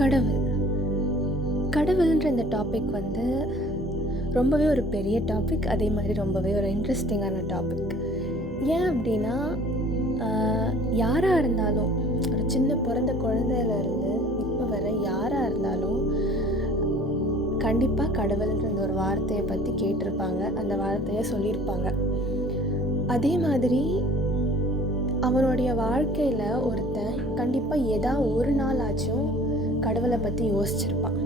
கடவுள். கடவுள்ன்ற இந்த டாபிக் வந்து ரொம்பவே ஒரு பெரிய டாபிக். அதே மாதிரி ரொம்பவே ஒரு இன்ட்ரெஸ்டிங்கான டாபிக். ஏன் அப்படின்னா, யாராக இருந்தாலும், ஒரு சின்ன பிறந்த குழந்தையிலேருந்து இப்போ வர யாராக இருந்தாலும் கண்டிப்பாக கடவுள்ன்ற இந்த ஒரு வார்த்தையை பற்றி கேட்டிருப்பாங்க, அந்த வார்த்தையை சொல்லியிருப்பாங்க. அதே மாதிரி அவனுடைய வாழ்க்கையில் ஒருத்தன் கண்டிப்பாக ஒரு நாள் ஆச்சும் கடவுளை பற்றி யோசிச்சிருப்பான்,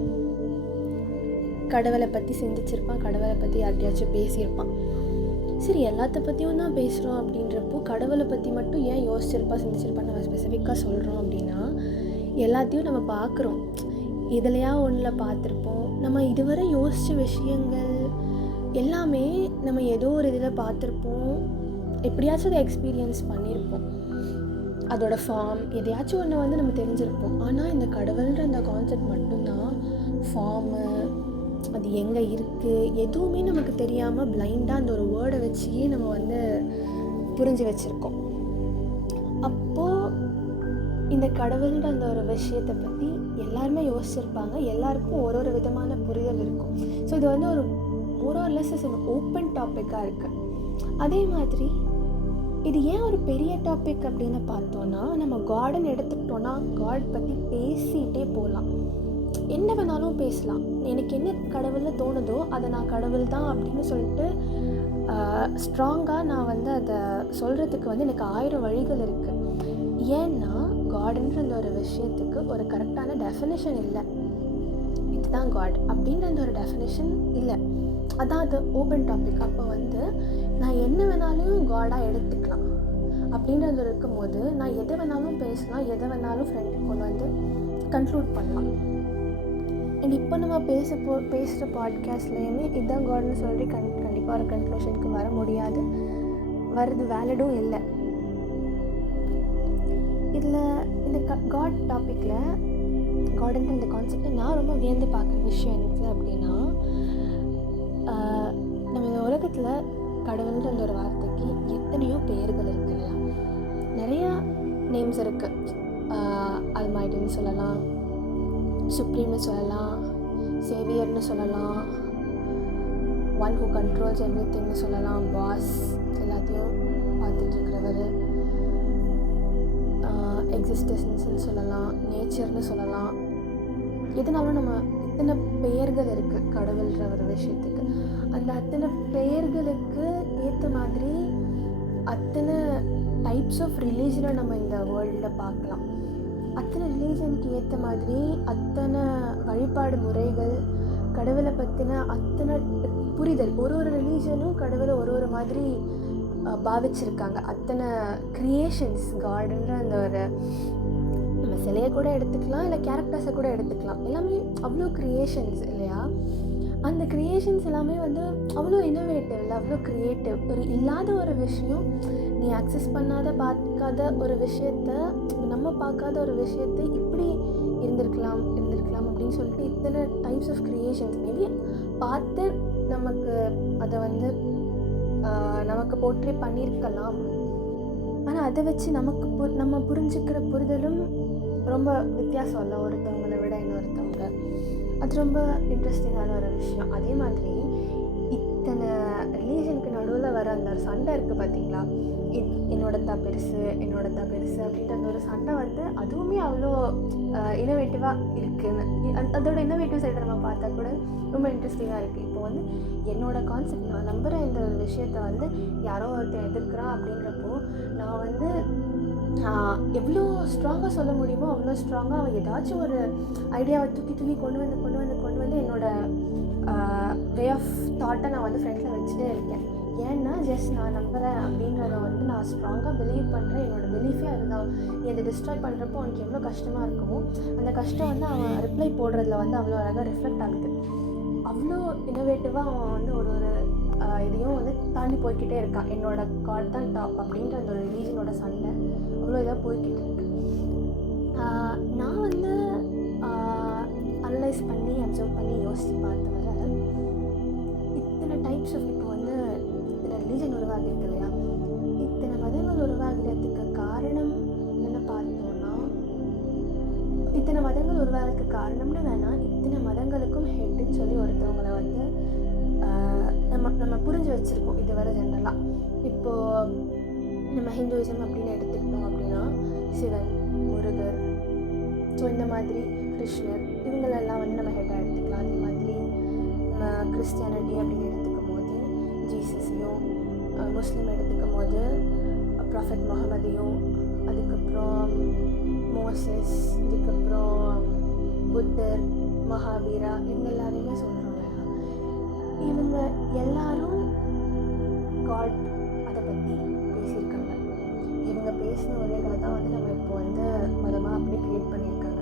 கடவுளை பற்றி சிந்திச்சிருப்பான், கடவுளை பற்றி யார்கிட்டயாச்சும் பேசியிருப்பான். சரி, எல்லாத்த பற்றியும் தான் பேசுகிறோம் அப்படின்றப்போ கடவுளை பற்றி மட்டும் ஏன் சிந்திச்சிருப்பான்னு நம்ம ஸ்பெசிஃபிக்காக சொல்கிறோம் அப்படின்னா, எல்லாத்தையும் நம்ம பார்க்குறோம், எதுலையா ஒன்றில் பார்த்துருப்போம். நம்ம இதுவரை யோசித்த விஷயங்கள் எல்லாமே நம்ம ஏதோ ஒரு இதில் பார்த்துருப்போம், எப்படியாச்சும் அதை எக்ஸ்பீரியன்ஸ் பண்ணியிருப்போம், அதோட ஃபார்ம் எதையாச்சும் ஒன்று வந்து நம்ம தெரிஞ்சிருப்போம். ஆனால் இந்த கடவுள்ன்ற அந்த கான்செப்ட் மட்டும்தான் ஃபார்மு, அது எங்கே இருக்குது, எதுவுமே நமக்கு தெரியாமல் பிளைண்டாக அந்த ஒரு வேர்டை வச்சியே நம்ம வந்து புரிஞ்சு வச்சுருக்கோம். அப்போது இந்த கடவுள்ன்ற அந்த ஒரு விஷயத்தை பற்றி எல்லாருமே யோசிச்சிருப்பாங்க, எல்லாருக்கும் ஒரு ஒரு விதமான புரிதல் இருக்கும். ஸோ இது வந்து ஒரு மோரோலெஸ் இஸ் ஒரு ஓப்பன் டாப்பிக்காக இருக்குது. அதே மாதிரி இது ஏன் ஒரு பெரிய டாபிக் அப்படின்னு பார்த்தோன்னா, நம்ம கார்டன் எடுத்துக்கிட்டோன்னா காட் பற்றி பேசிகிட்டே போகலாம், என்ன வேணாலும் பேசலாம். எனக்கு என்ன கடவுளில் தோணுதோ அதை நான் கடவுள் தான் அப்படின்னு சொல்லிட்டு ஸ்ட்ராங்காக நான் வந்து அதை சொல்கிறதுக்கு வந்து எனக்கு 1000 வழிகள் இருக்குது. ஏன்னா காடுன்ற அந்த ஒரு விஷயத்துக்கு ஒரு கரெக்டான டெஃபினேஷன் இல்லை. இதுதான் காட் அப்படின்ற அந்த ஒரு டெஃபினேஷன் இல்லை. அதான் அது ஓப்பன் டாபிக். அப்போ வந்து நான் என்ன வேணாலும் காடாக எடுத்துக்கலாம் அப்படின்றது இருக்கும்போது நான் எதை வேணாலும் பேசலாம், எதை வேணாலும் ஃப்ரெண்டுக்கு கொண்டு வந்து கன்க்ளூட் பண்ணலாம். அண்ட் இப்போ நம்ம பேசுகிற பாட்காஸ்ட்லேயுமே இதுதான் காட்னு சொல்லி கண்டிப்பாக ஒரு கன்க்ளூஷனுக்கு வர முடியாது, வர்றது வேலிடும் இல்லை. இதில் இந்த காட் டாப்பிக்கில் காடுன்ற இந்த கான்செப்டில் நான் ரொம்ப வியந்து பார்க்குற விஷயம் என்னது அப்படின்னா, நம்ம இந்த உலகத்தில் கடவுள்ன்ற அந்த ஒரு வார்த்தைக்கு எத்தனையோ பெயர்கள் இருக்கு இல்லையா, நிறையா நேம்ஸ் இருக்குது. அல்மைட்டின்னு சொல்லலாம், சுப்ரீம்னு சொல்லலாம், சேவியர்னு சொல்லலாம், ஒன் ஹூ கண்ட்ரோல்ஸ் எவ்ரிதிங்னு சொல்லலாம், பாஸ், எல்லாத்தையும் பார்த்துட்ருக்கிறவர், எக்ஸிஸ்டன்ஸ்ன்னு சொல்லலாம், நேச்சர்னு சொல்லலாம். எதனாலும் நம்ம இத்தனை பெயர்கள் இருக்குது கடவுள்ன்ற ஒரு விஷயத்துக்கு. அந்த அத்தனை பெயர்களுக்கு ஏற்ற மாதிரி அத்தனை டைப்ஸ் ஆஃப் ரிலீஜனை நம்ம இந்த வேர்ல்டில் பார்க்கலாம். அத்தனை ரிலீஜனுக்கு ஏற்ற மாதிரி அத்தனை வழிபாடு முறைகள், கடவுளை பற்றின அத்தனை புரிதல், ஒரு ரிலீஜனும் கடவுளை ஒரு மாதிரி பாவிச்சிருக்காங்க. அத்தனை க்ரியேஷன்ஸ் காடுன்ற அந்த ஒரு நம்ம சிலையை கூட எடுத்துக்கலாம், இல்லை கேரக்டர்ஸை கூட எடுத்துக்கலாம், எல்லாமே அவ்வளோ க்ரியேஷன்ஸ் இல்லையா. அந்த க்ரியேஷன்ஸ் எல்லாமே வந்து அவ்வளோ இன்னோவேட்டிவ் இல்லை, அவ்வளோ க்ரியேட்டிவ். ஒரு இல்லாத ஒரு விஷயம், நீ அக்சஸ் பண்ணாத பார்க்காத ஒரு விஷயத்த, நம்ம பார்க்காத ஒரு விஷயத்தை இப்படி இருந்திருக்கலாம் அப்படின்னு சொல்லிட்டு இத்தனை டைப்ஸ் ஆஃப் க்ரியேஷன்ஸ் மேபி பார்த்து நமக்கு அதை வந்து நமக்கு போற்றி பண்ணியிருக்கலாம். ஆனால் அதை வச்சு நம்ம புரிஞ்சுக்கிற புரிதலும் ரொம்ப வித்தியாசம் இல்லை ஒருத்தவங்களை விட இன்னொருத்தவங்க. அது ரொம்ப இன்ட்ரெஸ்டிங்கான ஒரு விஷயம். அதே மாதிரி இத்தனை ரிலீஜனுக்கு நடுவில் வர அந்த ஒரு சண்டை இருக்குது பார்த்தீங்களா, என்னோடதான் பெருசு அப்படின்ற அந்த ஒரு சண்டை வந்து அதுவுமே அவ்வளோ இன்னோவேட்டிவாக இருக்குன்னு, அதோட இன்னோவேட்டிவ் சைடை நம்ம பார்த்தா கூட ரொம்ப இன்ட்ரெஸ்டிங்காக இருக்குது. இப்போ வந்து என்னோடய கான்செப்ட், நான் நம்புகிற இந்த ஒரு விஷயத்த வந்து யாரோ ஒருத்தர் எதிர்க்கிறான் அப்படின்றப்போ நான் வந்து எவ்வளோ ஸ்ட்ராங்காக சொல்ல முடியுமோ அவ்வளோ ஸ்ட்ராங்காக அவன் ஏதாச்சும் ஒரு ஐடியாவை தூக்கி கொண்டு வந்து என்னோடய வே ஆஃப் தாட்டை நான் வந்து ஃப்ரெண்டில் வச்சுட்டே இருக்கேன். ஏன்னா ஜஸ்ட் நான் நம்புகிறேன் அப்படின்றத வந்து நான் ஸ்ட்ராங்காக பிலீவ் பண்ணுறேன். என்னோடய பிலீஃபே அதுதான். நீ அதை டிஸ்ட்ராய் பண்ணுறப்போ அவனுக்கு எவ்வளோ கஷ்டமாக இருக்குமோ அந்த கஷ்டம் வந்து அவன் ரிப்ளை போடுறதுல வந்து அவ்வளோ அழகாக ரிஃப்ளெக்ட் ஆகுது. அவ்வளோ இன்னோவேட்டிவாக அவன் வந்து ஒரு இதையும் வந்து தாண்டி போய்கிட்டே இருக்கான். என்னோட காட் தான் டாப் அப்படின்ற அந்த ஒரு ரிலீஜனோட சண்டை அவ்வளோ இதாக போய்கிட்டு இருக்கு. நான் வந்து அனலைஸ் பண்ணி அப்சர்வ் பண்ணி யோசித்து பார்த்த வர இத்தனை டைப்ஸ் ஆஃப், இப்போ வந்து இத்தனை ரிலீஜன் உருவாகிருக்கு இல்லையா, இத்தனை மதங்கள் உருவாகிறதுக்கு காரணம் என்னென்னு பார்த்தோன்னா இத்தனை மதங்கள் உருவாகிறதுக்கு காரணம்னு வேணாம், இத்தனை மதங்களுக்கும் ஹெட்டுன்னு சொல்லி ஒருத்தவங்களை வந்து நம்ம புரிஞ்சு வச்சுருக்கோம் இதுவரை ஜென்ரலாக. இப்போது நம்ம ஹிந்துவிசம் அப்படின்னு எடுத்துக்கிட்டோம் அப்படின்னா சிவன், முருகர், ஸோ இந்த மாதிரி கிருஷ்ணர், இவங்களெல்லாம் வந்து நம்ம ஹெட்டாக எடுத்துக்கலாம். அதே மாதிரி நம்ம கிறிஸ்டியானிட்டி அப்படின்னு எடுத்துக்கும் போது ஜீசஸையும், முஸ்லீம் எடுத்துக்கும் போது ப்ராஃபெட் முகமதையும், அதுக்கப்புறம் மோசஸ், இதுக்கப்புறம் புத்தர், மகாவீரா, இவங்க எல்லாரையுமே சொல்கிறோம். இவங்க எல்லாரும் காட் அதை பற்றி பேசியிருக்காங்க. இவங்க பேசின உரைகளை தான் வந்து நம்ம இப்போ வந்து மதமாக அப்படியே க்ரியேட் பண்ணியிருக்காங்க.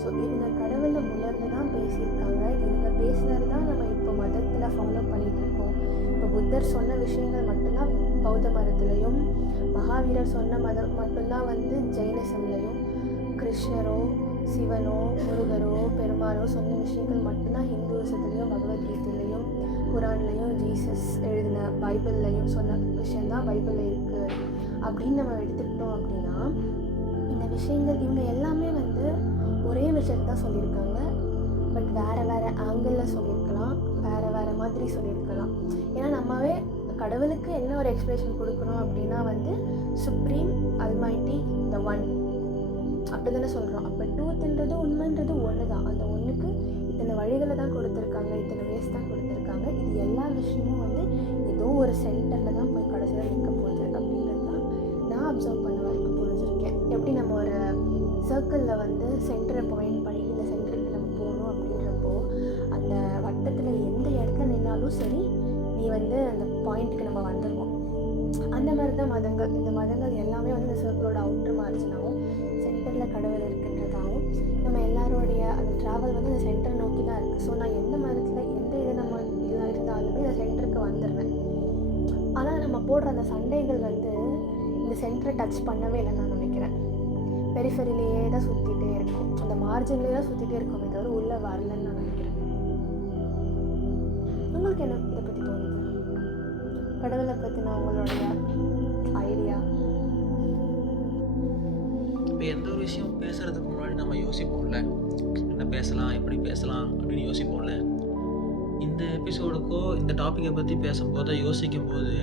ஸோ இவங்க கடவுளை உணர்ந்து தான் பேசியிருக்காங்க. இவங்க பேசினது தான் நம்ம இப்போ மதத்தில் ஃபாலோ பண்ணிகிட்ருக்கோம். இப்போ புத்தர் சொன்ன விஷயங்கள் மட்டும்தான் பௌத்த மதத்துலேயும், மகாவீரர் சொன்ன மதம் மட்டும்தான் வந்து ஜெயினிசம்லையும், கிருஷ்ணரோ சிவனோ முருகரோ பெருமாளோ சொன்ன விஷயங்கள் மட்டும்தான் ஹிந்துவிசத்துலேயும் பகவத்கீதையிலையும் குரான்லையும் ஜீசஸ் எழுதின பைபிள்லையும் சொன்ன விஷயந்தான் பைபிளில் இருக்குது அப்படின்னு நம்ம எடுத்துக்கிட்டோம். அப்படின்னா இந்த விஷயங்கள் இவங்க எல்லாமே வந்து ஒரே விஷயத்தை தான் சொல்லியிருக்காங்க. பட் வேறு வேறு ஆங்கிளில் சொல்லியிருக்கலாம், வேறு மாதிரி சொல்லியிருக்கலாம். ஏன்னா நம்மவே கடவுளுக்கு என்ன ஒரு எக்ஸ்பிரஷன் கொடுக்குறோம் அப்படின்னா வந்து சுப்ரீம் அல்மைட்டி த ஒன் அப்படி தானே சொல்கிறோம். அப்போ ட்ரூத்ன்றது உண்மைன்றது ஒன்று தான். அந்த ஒன்றுக்கு இத்தனை வழிகளை தான் கொடுத்துருக்காங்க, இத்தனை வேஸ் தான் கொடுத்துருக்காங்க. இது எல்லா விஷயமும் வந்து ஏதோ ஒரு சென்டரில் தான் போய் கடைசியில் நிற்க போகுது அப்படின்றது தான் நான் அப்சர்வ் பண்ண வரைக்கும் புரிஞ்சுருக்கேன். எப்படி நம்ம ஒரு சர்க்கிளில் வந்து சென்டரை பாயிண்ட் பண்ணி இந்த சென்டருக்கு நம்ம போகணும் அப்படின்றப்போ அந்த வட்டத்தில் எந்த இடத்துல நின்னாலும் சரி நீ வந்து அந்த பாயிண்ட்டுக்கு நம்ம வந்துடுவோம். அந்த மாதிரி தான் மதங்கள். இந்த மதங்கள் எல்லாமே வந்து இந்த சர்க்கிளோட அவுட்டர் மார்ஜினாகவும் சென்டரில் கடவுள் இருக்கின்றதாகவும் நம்ம எல்லாரோடைய அந்த ட்ராவல் வந்து இந்த சென்டரை நோக்கி தான் இருக்குது. ஸோ நான் எந்த மதத்தில் எந்த இது நம்ம இதில் இருந்தாலுமே இந்த சென்டருக்கு வந்துடுவேன். ஆனால் நம்ம போடுற அந்த சண்டைகள் வந்து இந்த சென்டரை டச் பண்ணவே இல்லைன்னு நான் நினைக்கிறேன். பெரிஃபெரிலேயே தான் சுற்றிட்டே இருக்கும், அந்த மார்ஜின்லேயே தான் சுற்றிட்டே இருக்கோமே தவிர உள்ளே வரலன்னு நான் நினைக்கிறேன். உங்களுக்கு என்ன இதை பற்றி தோணுது? கடவுளை பற்றின உங்களுடைய ஐடியா? இப்போ எந்த ஒரு விஷயம் பேசுகிறதுக்கு முன்னாடி நம்ம யோசிப்போம்ல, என்ன பேசலாம், எப்படி பேசலாம் அப்படின்னு யோசிப்போம்ல. இந்த எபிசோடுக்கோ இந்த டாப்பிக்கை பற்றி பேசும்போது யோசிக்கும் போது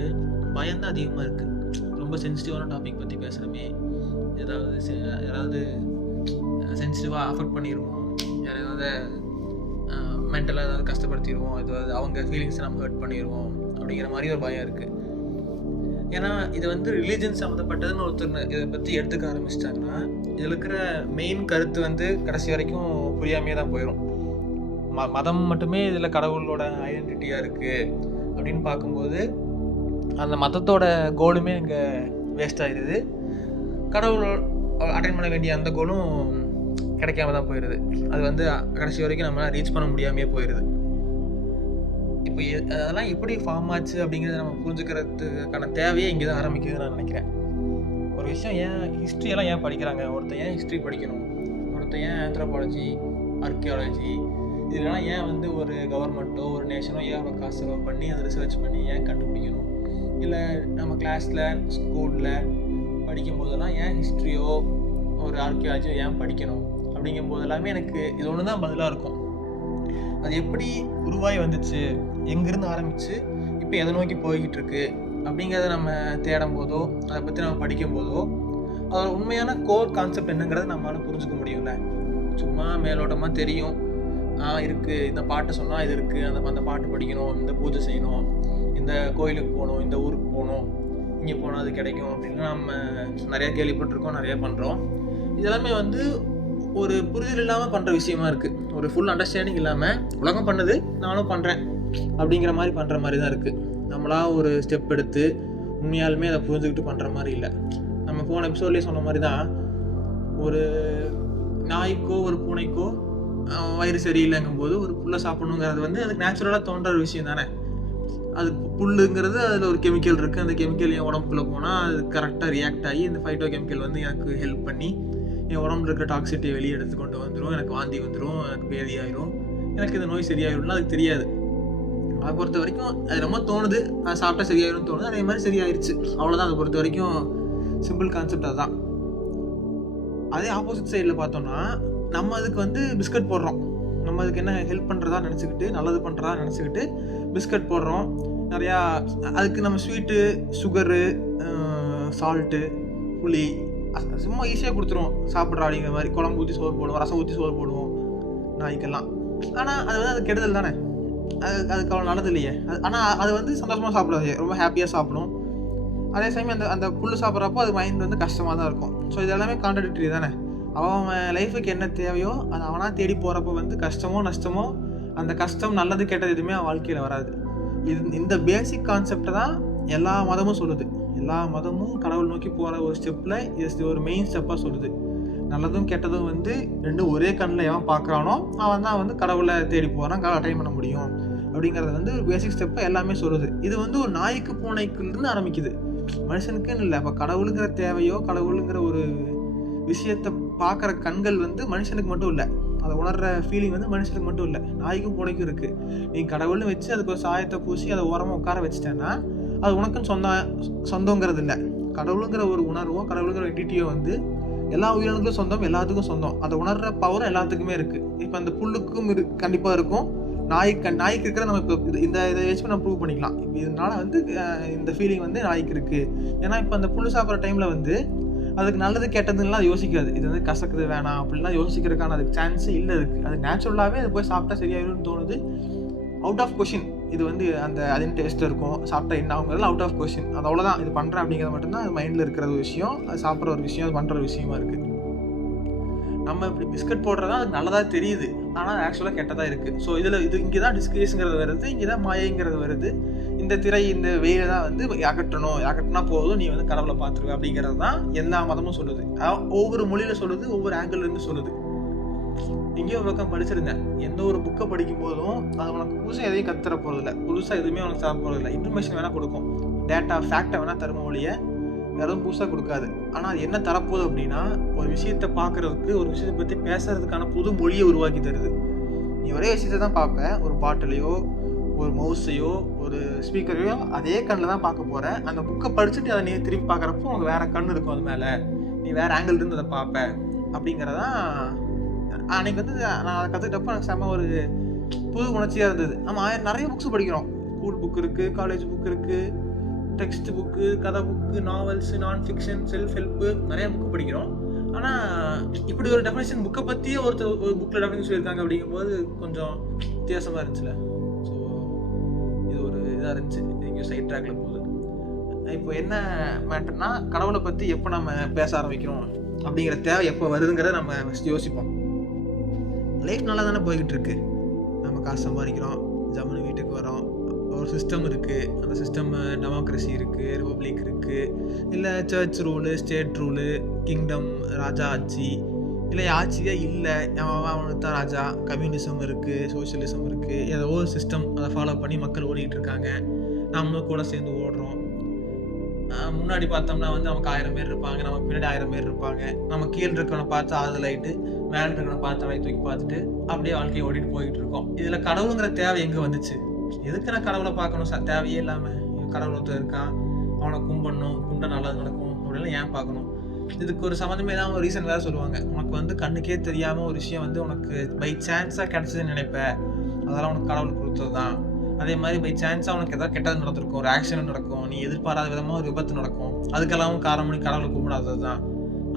பயம்தான் அதிகமாக இருக்குது. ரொம்ப சென்சிட்டிவான டாபிக் பற்றி பேசுகிறோமே, யாராவது சென்சிட்டிவாக அஃபெக்ட் பண்ணிடுவோம், யாராவது மென்டலாக ஏதாவது கஷ்டப்படுத்திடுவோம், ஏதாவது அவங்க ஃபீலிங்ஸை நம்ம ஹர்ட் பண்ணிடுவோம் அப்படிங்கிற மாதிரி ஒரு பயம் இருக்குது. ஏன்னா இது வந்து ரிலீஜன் சம்மந்தப்பட்டதுன்னு ஒருத்தர் இதை பற்றி எடுத்துக்க ஆரம்பிச்சிட்டாங்கன்னா இதில் இருக்கிற மெயின் கருத்து வந்து கடைசி வரைக்கும் புரியாமையே தான் போயிடும். மதம் மட்டுமே இதில் கடவுளோட ஐடென்டிட்டியாக இருக்குது அப்படின்னு பார்க்கும்போது அந்த மதத்தோட கோலுமே இங்கே வேஸ்ட் ஆகிடுது. கடவுள் அட்டைன் பண்ண வேண்டிய அந்த கோலும் கிடைக்காம தான் போயிடுது. அது வந்து கடைசி வரைக்கும் நம்மளால் ரீச் பண்ண முடியாமையே போயிடுது. இப்போ அதெல்லாம் எப்படி ஃபார்ம் ஆச்சு அப்படிங்கிறத நம்ம புரிஞ்சுக்கிறதுக்கான தேவையே இங்கே தான் ஆரம்பிக்குதுன்னு நான் நினைக்கிறேன். ஒரு விஷயம் ஹிஸ்ட்ரியெல்லாம் ஏன் படிக்கிறாங்க, ஒருத்தன் ஏன் ஹிஸ்ட்ரி படிக்கணும், ஒருத்தன் ஏன் ஆந்த்ரோபாலஜி, ஆர்கியாலஜி, இதெல்லாம் ஏன் வந்து ஒரு கவர்மெண்ட்டோ ஒரு நேஷனோ ஏன் அவ்வளோ காசு செலவு பண்ணி அதை ரிசர்ச் பண்ணி ஏன் கண்டுபிடிக்கணும், இல்லை நம்ம கிளாஸில் ஸ்கூலில் படிக்கும் போதெல்லாம் ஏன் ஹிஸ்ட்ரியோ ஒரு ஆர்கியாலஜியோ ஏன் படிக்கணும் அப்படிங்கும் போதெல்லாமே எனக்கு இது ஒன்று தான் பதிலாக இருக்கும். அது எப்படி உருவாகி வந்துச்சு, எங்கேருந்து ஆரம்பித்து இப்போ எதை நோக்கி போய்கிட்டு இருக்கு அப்படிங்கிறத நம்ம தேடும் போதோ அதை பற்றி நம்ம படிக்கும் போதோ அதோட உண்மையான கோர் கான்செப்ட் என்னங்கிறத நம்மளால் புரிஞ்சுக்க முடியும்ல. சும்மா மேலோட்டமாக தெரியும், இருக்குது இந்த பாட்டை சொன்னால் இது இருக்குது, அந்த பாட்டு படிக்கணும், இந்த பூஜை செய்யணும், இந்த கோயிலுக்கு போகணும், இந்த ஊருக்கு போகணும், இங்கே போனால் அது கிடைக்கும் அப்படின்னு நம்ம நிறையா கேள்விப்பட்டிருக்கோம், நிறையா பண்ணுறோம். இதெல்லாமே வந்து ஒரு புரிதல் இல்லாமல் பண்ணுற விஷயமா இருக்குது. ஒரு ஃபுல் அண்டர்ஸ்டாண்டிங் இல்லாமல் உலகம் பண்ணுது நானும் பண்ணுறேன் அப்படிங்கிற மாதிரி பண்ணுற மாதிரி தான் இருக்குது. நம்மளாக ஒரு ஸ்டெப் எடுத்து உண்மையாலுமே அதை புரிஞ்சுக்கிட்டு பண்ணுற மாதிரி இல்லை. நம்ம போன எபிசோட்லேயே சொன்ன மாதிரி தான் ஒரு நாய்க்கோ ஒரு பூனைக்கோ வயிறு சரியில்லைங்கும் போது ஒரு புல்லை சாப்பிடணுங்கிறது வந்து அதுக்கு நேச்சுரலாக தோன்ற ஒரு விஷயம் தானே. அது புல்லுங்கிறது அதில் ஒரு கெமிக்கல் இருக்குது, அந்த கெமிக்கல் என் உடம்புக்குள்ளே போனால் அது கரெக்டாக ரியாக்ட் ஆகி இந்த ஃபைட்டோ கெமிக்கல் வந்து எனக்கு ஹெல்ப் பண்ணி என் உடம்புல இருக்கிற டாக்ஸிட்டியை வெளியே எடுத்து கொண்டு வந்துடும், எனக்கு வாந்தி வந்துடும், எனக்கு பேதி ஆயிரும், எனக்கு இந்த நோய் சரியாயிரும்னா அதுக்கு தெரியாது. அதை பொறுத்த வரைக்கும் அது ரொம்ப தோணுது, அதை சாப்பிட்டா சரியாயிரும்னு தோணுது, அதே மாதிரி சரியாயிருச்சு, அவ்வளோதான். அதை பொறுத்த வரைக்கும் சிம்பிள் கான்செப்ட் அதுதான். அதே ஆப்போசிட் சைடில் பார்த்தோம்னா நம்ம அதுக்கு வந்து பிஸ்கட் போடுறோம். நம்ம அதுக்கு என்ன ஹெல்ப் பண்ணுறதா நினச்சிக்கிட்டு, நல்லது பண்ணுறதா நினச்சிக்கிட்டு பிஸ்கட் போடுறோம். நிறையா அதுக்கு நம்ம ஸ்வீட்டு, சுகரு, சால்ட்டு, புளி சும்மா ஈஸியாக கொடுத்துருவோம் சாப்பிட்றா அப்படிங்கிற மாதிரி. குழம்பு ஊற்றி சோறு போடுவோம், ரசம் ஊற்றி சோறு போடுவோம் நாய்க்கெல்லாம். ஆனால் அது வந்து அது கெடுதல் தானே, அதுக்கு அவ்வளோ நல்லது இல்லையே. ஆனால் அது வந்து சந்தோஷமாக சாப்பிடாது, ரொம்ப ஹாப்பியாக சாப்பிடும். அதே சமயம் அந்த புல் சாப்பிட்றப்போ அது மைண்ட் வந்து கஷ்டமாக தான் இருக்கும். ஸோ இது எல்லாமே கான்ட்ரடிக்டரி தானே. அவன் லைஃபுக்கு என்ன தேவையோ அது அவனாக தேடி போகிறப்போ வந்து கஷ்டமோ நஷ்டமோ, அந்த கஷ்டம் நல்லது கெட்டது எதுவுமே அவன் வாழ்க்கையில் வராது. இந்த பேசிக் கான்செப்டை தான் எல்லா மதமும் சொல்லுது. எல்லா மதமும் கடவுள் நோக்கி போகிற ஒரு ஸ்டெப்பில் இது ஒரு மெயின் ஸ்டெப்பாக சொல்லுது. நல்லதும் கெட்டதும் வந்து ரெண்டும் ஒரே கண்ணில் எவன் பார்க்குறானோ அவன் தான் வந்து கடவுளை தேடி போகிறான், கடவுளை அட்டைன் பண்ண முடியும் அப்படிங்கிறது வந்து ஒரு பேசிக் ஸ்டெப்பை எல்லாமே சொல்லுது. இது வந்து ஒரு நாய்க்கு பூனைக்குன்னு ஆரம்பிக்குது, மனுஷனுக்குன்னு இல்லை. அப்போ கடவுளுங்கிற தேவையோ கடவுளுங்கிற ஒரு விஷயத்தை பார்க்குற கண்கள் வந்து மனுஷனுக்கு மட்டும் இல்லை, அதை உணர்கிற ஃபீலிங் வந்து மனுஷனுக்கு மட்டும் இல்லை, நாய்க்கும் பூனைக்கும் இருக்குது. நீ கடவுள்னு வச்சு அதுக்கு ஒரு சாயத்தை பூசி அதை ஓரமாக உட்கார வச்சிட்டேன்னா அது உனக்குன்னு சொந்தங்கிறது இல்லை. கடவுளுங்கிற ஒரு உணர்வோ கடவுளுங்கிற என்டிட்டியோ வந்து எல்லா உயிரினங்களுக்கும் சொந்தம், எல்லாத்துக்கும் சொந்தம். அதை உணர்கிற பவர் எல்லாத்துக்குமே இருக்குது. இப்போ அந்த புல்லுக்கும் கண்டிப்பாக இருக்கும், நாய்க்கு இருக்கிற நம்ம இப்போ இதை வச்சு நம்ம ப்ரூவ் பண்ணிக்கலாம். இப்போ இதனால வந்து இந்த ஃபீலிங் வந்து நாய்க்கு இருக்குது. ஏன்னா இப்போ அந்த புல் சாப்பிட்ற டைமில் வந்து அதுக்கு நல்லது கெட்டதுலாம் அது யோசிக்காது. இது வந்து கசக்குது வேணாம் அப்படின்லாம் யோசிக்கிறதுக்கான அதுக்கு சான்ஸே இல்லை. அது நேச்சுரலாகவே அது போய் சாப்பிட்டா சரியாயிரும்னு தோணுது. Out of question. இது வந்து அது டேஸ்ட்டில் இருக்கும், சாப்பிட்டா என்ன ஆகுங்கிறதுல அவுட் ஆஃப் கொஷின். அது அவ்வளோதான், இது பண்ணுறேன் அப்படிங்கிறது மட்டும்தான் அது மைண்டில் இருக்கிற ஒரு விஷயம். அது சாப்பிட்ற ஒரு விஷயம், அது பண்ணுற ஒரு விஷயமா இருக்குது. நம்ம இப்படி பிஸ்கட் போடுறதா அது நல்லதாக தெரியுது, ஆனால் ஆக்சுவலாக கெட்டதாக இருக்குது. ஸோ இங்கே தான் டிஸ்கிரேஸுங்கிறது வருது, இங்கே தான் மாயைங்கிறது வருது. இந்த திரை, இந்த வெயிலை தான் வந்து அகற்றினா போதும், நீ வந்து கடவுளை பார்த்துருவே அப்படிங்கிறது தான் எல்லா மதமும் சொல்லுது. ஒவ்வொரு மொழியில் சொல்லுது, ஒவ்வொரு ஆங்கிள்லேருந்து சொல்லுது. எங்கேயோ ஒரு பக்கம் படிச்சிருந்தேன், எந்த ஒரு புக்கை படிக்கும் போதும் அது உனக்கு புதுசாக எதையும் கற்றுத்தர போகிறதில்ல, புதுசாக எதுவுமே உனக்கு தர போகிறதில்ல. இன்ஃபர்மேஷன் வேணால் கொடுக்கும், டேட்டா ஃபேக்டை வேணால் தரும ஒழிய யாரும் புதுசாக கொடுக்காது. ஆனால் அது என்ன தரப்போகுது அப்படின்னா, ஒரு விஷயத்தை பார்க்குறதுக்கு, ஒரு விஷயத்தை பற்றி பேசுறதுக்கான புது மொழியை உருவாக்கி தருது. நீ ஒரே விஷயத்தை தான் பார்ப்ப, ஒரு பாட்டிலையோ ஒரு மவுஸையோ ஒரு ஸ்பீக்கரையோ அதே கண்ணில் தான் பார்க்க போகிற. அந்த புக்கை படிச்சுட்டு அதை நீ திரும்பி பார்க்குறப்போ உனக்கு வேறு கண் இருக்கும், அது மேலே நீ வேறு ஆங்கிள் இருந்து அதை பார்ப்ப அப்படிங்கிறதான். அன்றைக்கி வந்து நான் அதை கற்றுக்கிட்டப்போ எனக்கு செம்ம ஒரு புது உணர்ச்சியாக இருந்தது. நம்ம நிறைய புக்ஸ் படிக்கிறோம், ஸ்கூல் புக் இருக்குது, காலேஜ் புக் இருக்குது, டெக்ஸ்ட் புக்கு, கதை புக்கு, நாவல்ஸு, நான் ஃபிக்ஷன், செல்ஃப் ஹெல்ப்பு, நிறைய புக்கு படிக்கிறோம். ஆனால் இப்படி ஒரு டெஃபினேஷன் புக்கை பற்றியே ஒரு புக்கில் டெஃபினேஷன் சொல்லியிருக்காங்க அப்படிங்கும்போது கொஞ்சம் வித்தியாசமாக இருந்துச்சுல. ஸோ இது ஒரு இதாக இருந்துச்சு, எங்கேயும் சைட் ட்ராக்கில் போகுது. இப்போ என்ன மேட்டர்னா, கடவுளை பற்றி எப்போ நம்ம பேச ஆரம்பிக்கிறோம் அப்படிங்கிற தேவை எப்போ வருதுங்கிறத நம்ம யோசிப்போம். லைஃப் நல்லா தானே போய்கிட்டு இருக்கு, நம்ம காசு சம்பாதிக்கிறோம், ஜம்முன்னு வீட்டுக்கு வரோம், ஒரு சிஸ்டம் இருக்குது, அந்த சிஸ்டம் டெமோக்ரஸி இருக்குது, ரிபப்ளிக் இருக்குது, இல்லை church rule, state rule, kingdom, ராஜா ஆட்சி, இல்லை ஆட்சியே இல்லை, அவனுக்கு தான் ராஜா, கம்யூனிசம் இருக்குது, சோஷியலிசம் இருக்குது, ஏதோ ஒரு சிஸ்டம் அதை ஃபாலோ பண்ணி மக்கள் ஓடிக்கிட்டு இருக்காங்க, நம்மளும் கூட சேர்ந்து ஓடுறோம். முன்னாடி பார்த்தோம்னா வந்து நமக்கு 1000 பேர் இருப்பாங்க, நமக்கு பின்னாடி 1000 பேர் இருப்பாங்க, நம்ம கீழே இருக்கவனை பார்த்து ஆறுதல் ஆகிட்டு மேலே இருக்கவனை பார்த்து வலை தூக்கி பார்த்துட்டு அப்படியே வாழ்க்கையை ஓடிட்டு போய்கிட்டு இருக்கோம். இதில் கடவுளுங்கிற தேவை எங்கே வந்துச்சு? எதுக்கு நான் கடவுளை பார்க்கணும்? தேவையே இல்லாமல் கடவுள் ஒருத்தர் இருக்கான், அவனை கும்பிடணும், கும்பிட்டா நல்லது நடக்கும் அப்படின்லாம் ஏன் பார்க்கணும்? இதுக்கு ஒரு சம்மந்தமே தான் ஒரு ரீசன் வேறு சொல்லுவாங்க. உனக்கு வந்து கண்ணுக்கே தெரியாமல் ஒரு விஷயம் வந்து உனக்கு பை சான்ஸாக கிடச்சதுன்னு நினைப்பேன், அதெல்லாம் உனக்கு கடவுள் கொடுத்தது தான். அதே மாதிரி பை சான்ஸாக உனக்கு எதாவது கெட்டது நடந்திருக்கும், ஒரு ஆக்சிடென்ட் நடக்கும், நீ எதிர்பாராத விதமாக ஒரு விபத்து நடக்கும், அதுக்கெல்லாம் காரணம் பண்ணி கடவுளை கும்பிடாதது தான்,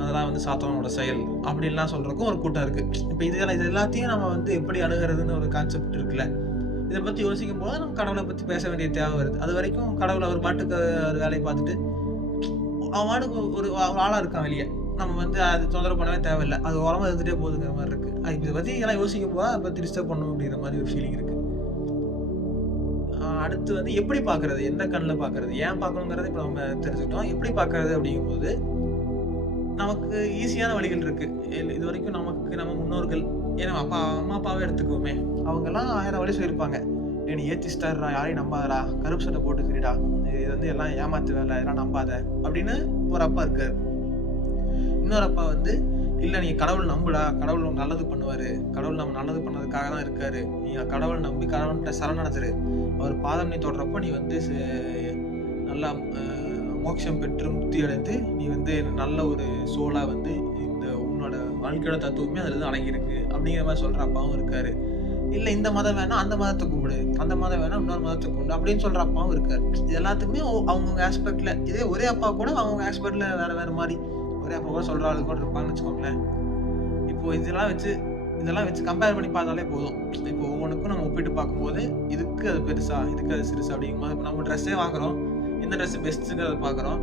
அதெல்லாம் வந்து சாத்தானோட செயல் அப்படின்லாம் சொல்கிறக்கும் ஒரு கூட்டம் இருக்குது. இப்போ இது எல்லாத்தையும் நம்ம வந்து எப்படி அணுகிறதுன்னு ஒரு கான்செப்ட் இருக்குல்ல. இதை பற்றி யோசிக்கும் போது நம்ம கடவுளை பற்றி பேச வேண்டிய தேவை வருது. அது வரைக்கும் கடவுளை ஒரு பாட்டுக்கு ஒரு வேலையை பார்த்துட்டு அவன் பாட்டுக்கு ஒரு ஆளாக இருக்கான் வெளியே, நம்ம வந்து அது தொந்தரவு பண்ணவே தேவையில்லை, அது ஓரமாக இருந்துகிட்டே போகுதுங்கிற மாதிரி இருக்குது. இதை பற்றி எல்லாம் யோசிக்கும் போது அதை பற்றி டிஸ்டர்ப் பண்ணணும் அப்படிங்கிற மாதிரி ஒரு ஃபீலிங் இருக்குது. அடுத்து வந்து எப்படி பார்க்குறது, எந்த கண்ணில் பார்க்குறது, ஏன் பார்க்கணுங்கிறத இப்போ நம்ம தெரிஞ்சுக்கிட்டோம். எப்படி பார்க்குறது அப்படிங்கும்போது நமக்கு ஈஸியான வழிகள் இருக்குது. இது வரைக்கும் நமக்கு நம்ம முன்னோர்கள், ஏன்னா அம்மா அப்பாவே எடுத்துக்குவோமே, அவங்கெல்லாம் 1000 வழி சொல்லியிருப்பாங்க. நீ ஏத்திஸ்டாரா, யாரையும் நம்பாதடா, கருப்பு சட்டை போட்டுக்கிறீடா, இது வந்து எல்லாம் ஏமாத்து வேலை, இதெல்லாம் நம்பாத அப்படின்னு ஒரு அப்பா இருக்காரு. இன்னொரு அப்பா வந்து இல்லை நீ கடவுள் நம்புடா, கடவுள் நல்லது பண்ணுவார், கடவுள் நம்ம நல்லது பண்ணதுக்காக தான் இருக்காரு, நீ கடவுள் நம்பி கடவுள்கிட்ட சரணடைஞ்சிரு, அவர் பாதம் நீ தொடுறப்போ நீ வந்து நல்லா மோட்சம் பெற்று முக்தி அடைந்து நீ வந்து நல்ல ஒரு சோலாக வந்து இந்த உன்னோட வாழ்க்கையோட தத்துவமே அதில் தான் அடங்கியிருக்கு அப்படிங்கிற மாதிரி சொல்கிற அப்பாவும் இருக்கார். இல்லை இந்த மதம் வேணால் அந்த மதத்தை கும்பிடு, அந்த மதம் வேணால் இன்னொரு மதத்தை கும்பிடு அப்படின்னு சொல்கிற அப்பாவும் இருக்கார். இது எல்லாத்துக்குமே அவங்கவுங்க ஆஸ்பெக்டில், இதே ஒரே அப்பா கூட அவங்கவுங்க ஆஸ்பெக்டில் வேறு மாதிரி ஒரே அப்பா கூட சொல்கிற ஆளு கூட இருப்பாங்கன்னு வச்சுக்கோங்களேன். இப்போது இதெல்லாம் வச்சு கம்பேர் பண்ணி பார்த்தாலே போதும். இப்போ ஒவ்வொன்றுக்கும் நம்ம ஒப்பிட்டு பார்க்கும்போது இதுக்கு அது பெருசா, இதுக்கு அது சிறுசா அப்படிங்கும்போது இப்போ நம்ம ட்ரெஸ்ஸே வாங்குகிறோம், எந்த ட்ரெஸ்ஸு பெஸ்ட்டுங்கிறத பார்க்குறோம்.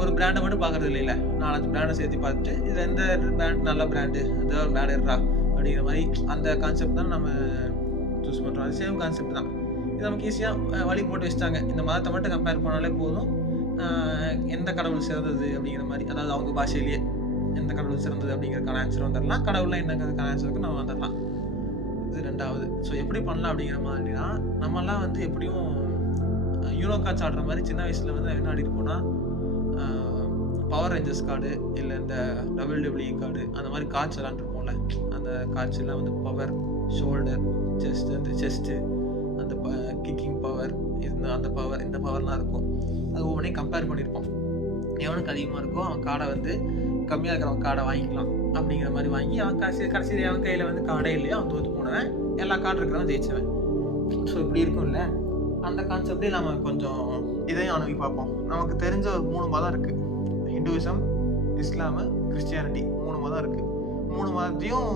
ஒரு பிராண்டை மட்டும் பார்க்குறது இல்லைல்ல, 4-5 பிராண்டை சேர்த்து பார்த்துட்டு இது எந்த பிராண்ட் நல்ல பிராண்டு, எந்த ஒரு பிராண்ட் இருக்கா அப்படிங்கிற மாதிரி அந்த கான்செப்ட் தான் நம்ம சூஸ் பண்ணுறோம். அது சேம் கான்செப்ட் தான். இது நமக்கு ஈஸியாக வழி போட்டு வச்சுட்டாங்க. இந்த மதத்தை மட்டும் கம்பேர் பண்ணாலே போதும், எந்த கடவுள் சிறந்தது அப்படிங்கிற மாதிரி, அதாவது அவங்க பாஷையிலேயே எந்த கடவுள் சிறந்தது அப்படிங்கிறதுக்கான ஆன்சர் வந்துடலாம், கடவுள்லாம் என்னங்கிறதுக்கான ஆன்சருக்கு நம்ம வந்துடலாம். இது 2வது. ஸோ எப்படி பண்ணலாம் அப்படிங்கிற மாதிரினா, நம்மலாம் வந்து எப்படியும் யூனோ கார்ட்ஸ் ஆடுற மாதிரி சின்ன வயசில் வந்து என்ன ஆடிட்டு போனால் பவர் ரேஞ்சர்ஸ் கார்டு இல்லை இந்த WWE கார்டு அந்த மாதிரி கார்ட்ஸ் விளாண்டுருப்போம்ல. அந்த கார்ட்ஸ் எல்லாம் வந்து பவர், ஷோல்டர், செஸ்ட்டு, அந்த கிக்கிங் பவர், அந்த பவர், இந்த பவர்லாம் இருக்கும். அது ஒவ்வொன்றையும் கம்பேர் பண்ணியிருப்போம். எவனுக்கு அதிகமாக இருக்கோ அவன் கார்டை வந்து கம்மியாக இருக்கிறவன் கார்டை வாங்கிக்கலாம் அப்படிங்கிற மாதிரி வாங்கி அவன் கடைசியில் அவன் கையில் வந்து கார்டே இல்லையா அவன் தோற்று போனவன், எல்லா கார்டு இருக்கிறவன் ஜெயிச்சவன். ஸோ இப்படி இருக்கும்ல, அந்த கான்செப்டே நம்ம கொஞ்சம் இதையும் அணுகி பார்ப்போம். நமக்கு தெரிஞ்ச ஒரு 3 மதம் இருக்குது. ஹிந்துவிசம், இஸ்லாமு, கிறிஸ்டியானிட்டி, 3 மதம் இருக்குது. 3 மதத்தையும்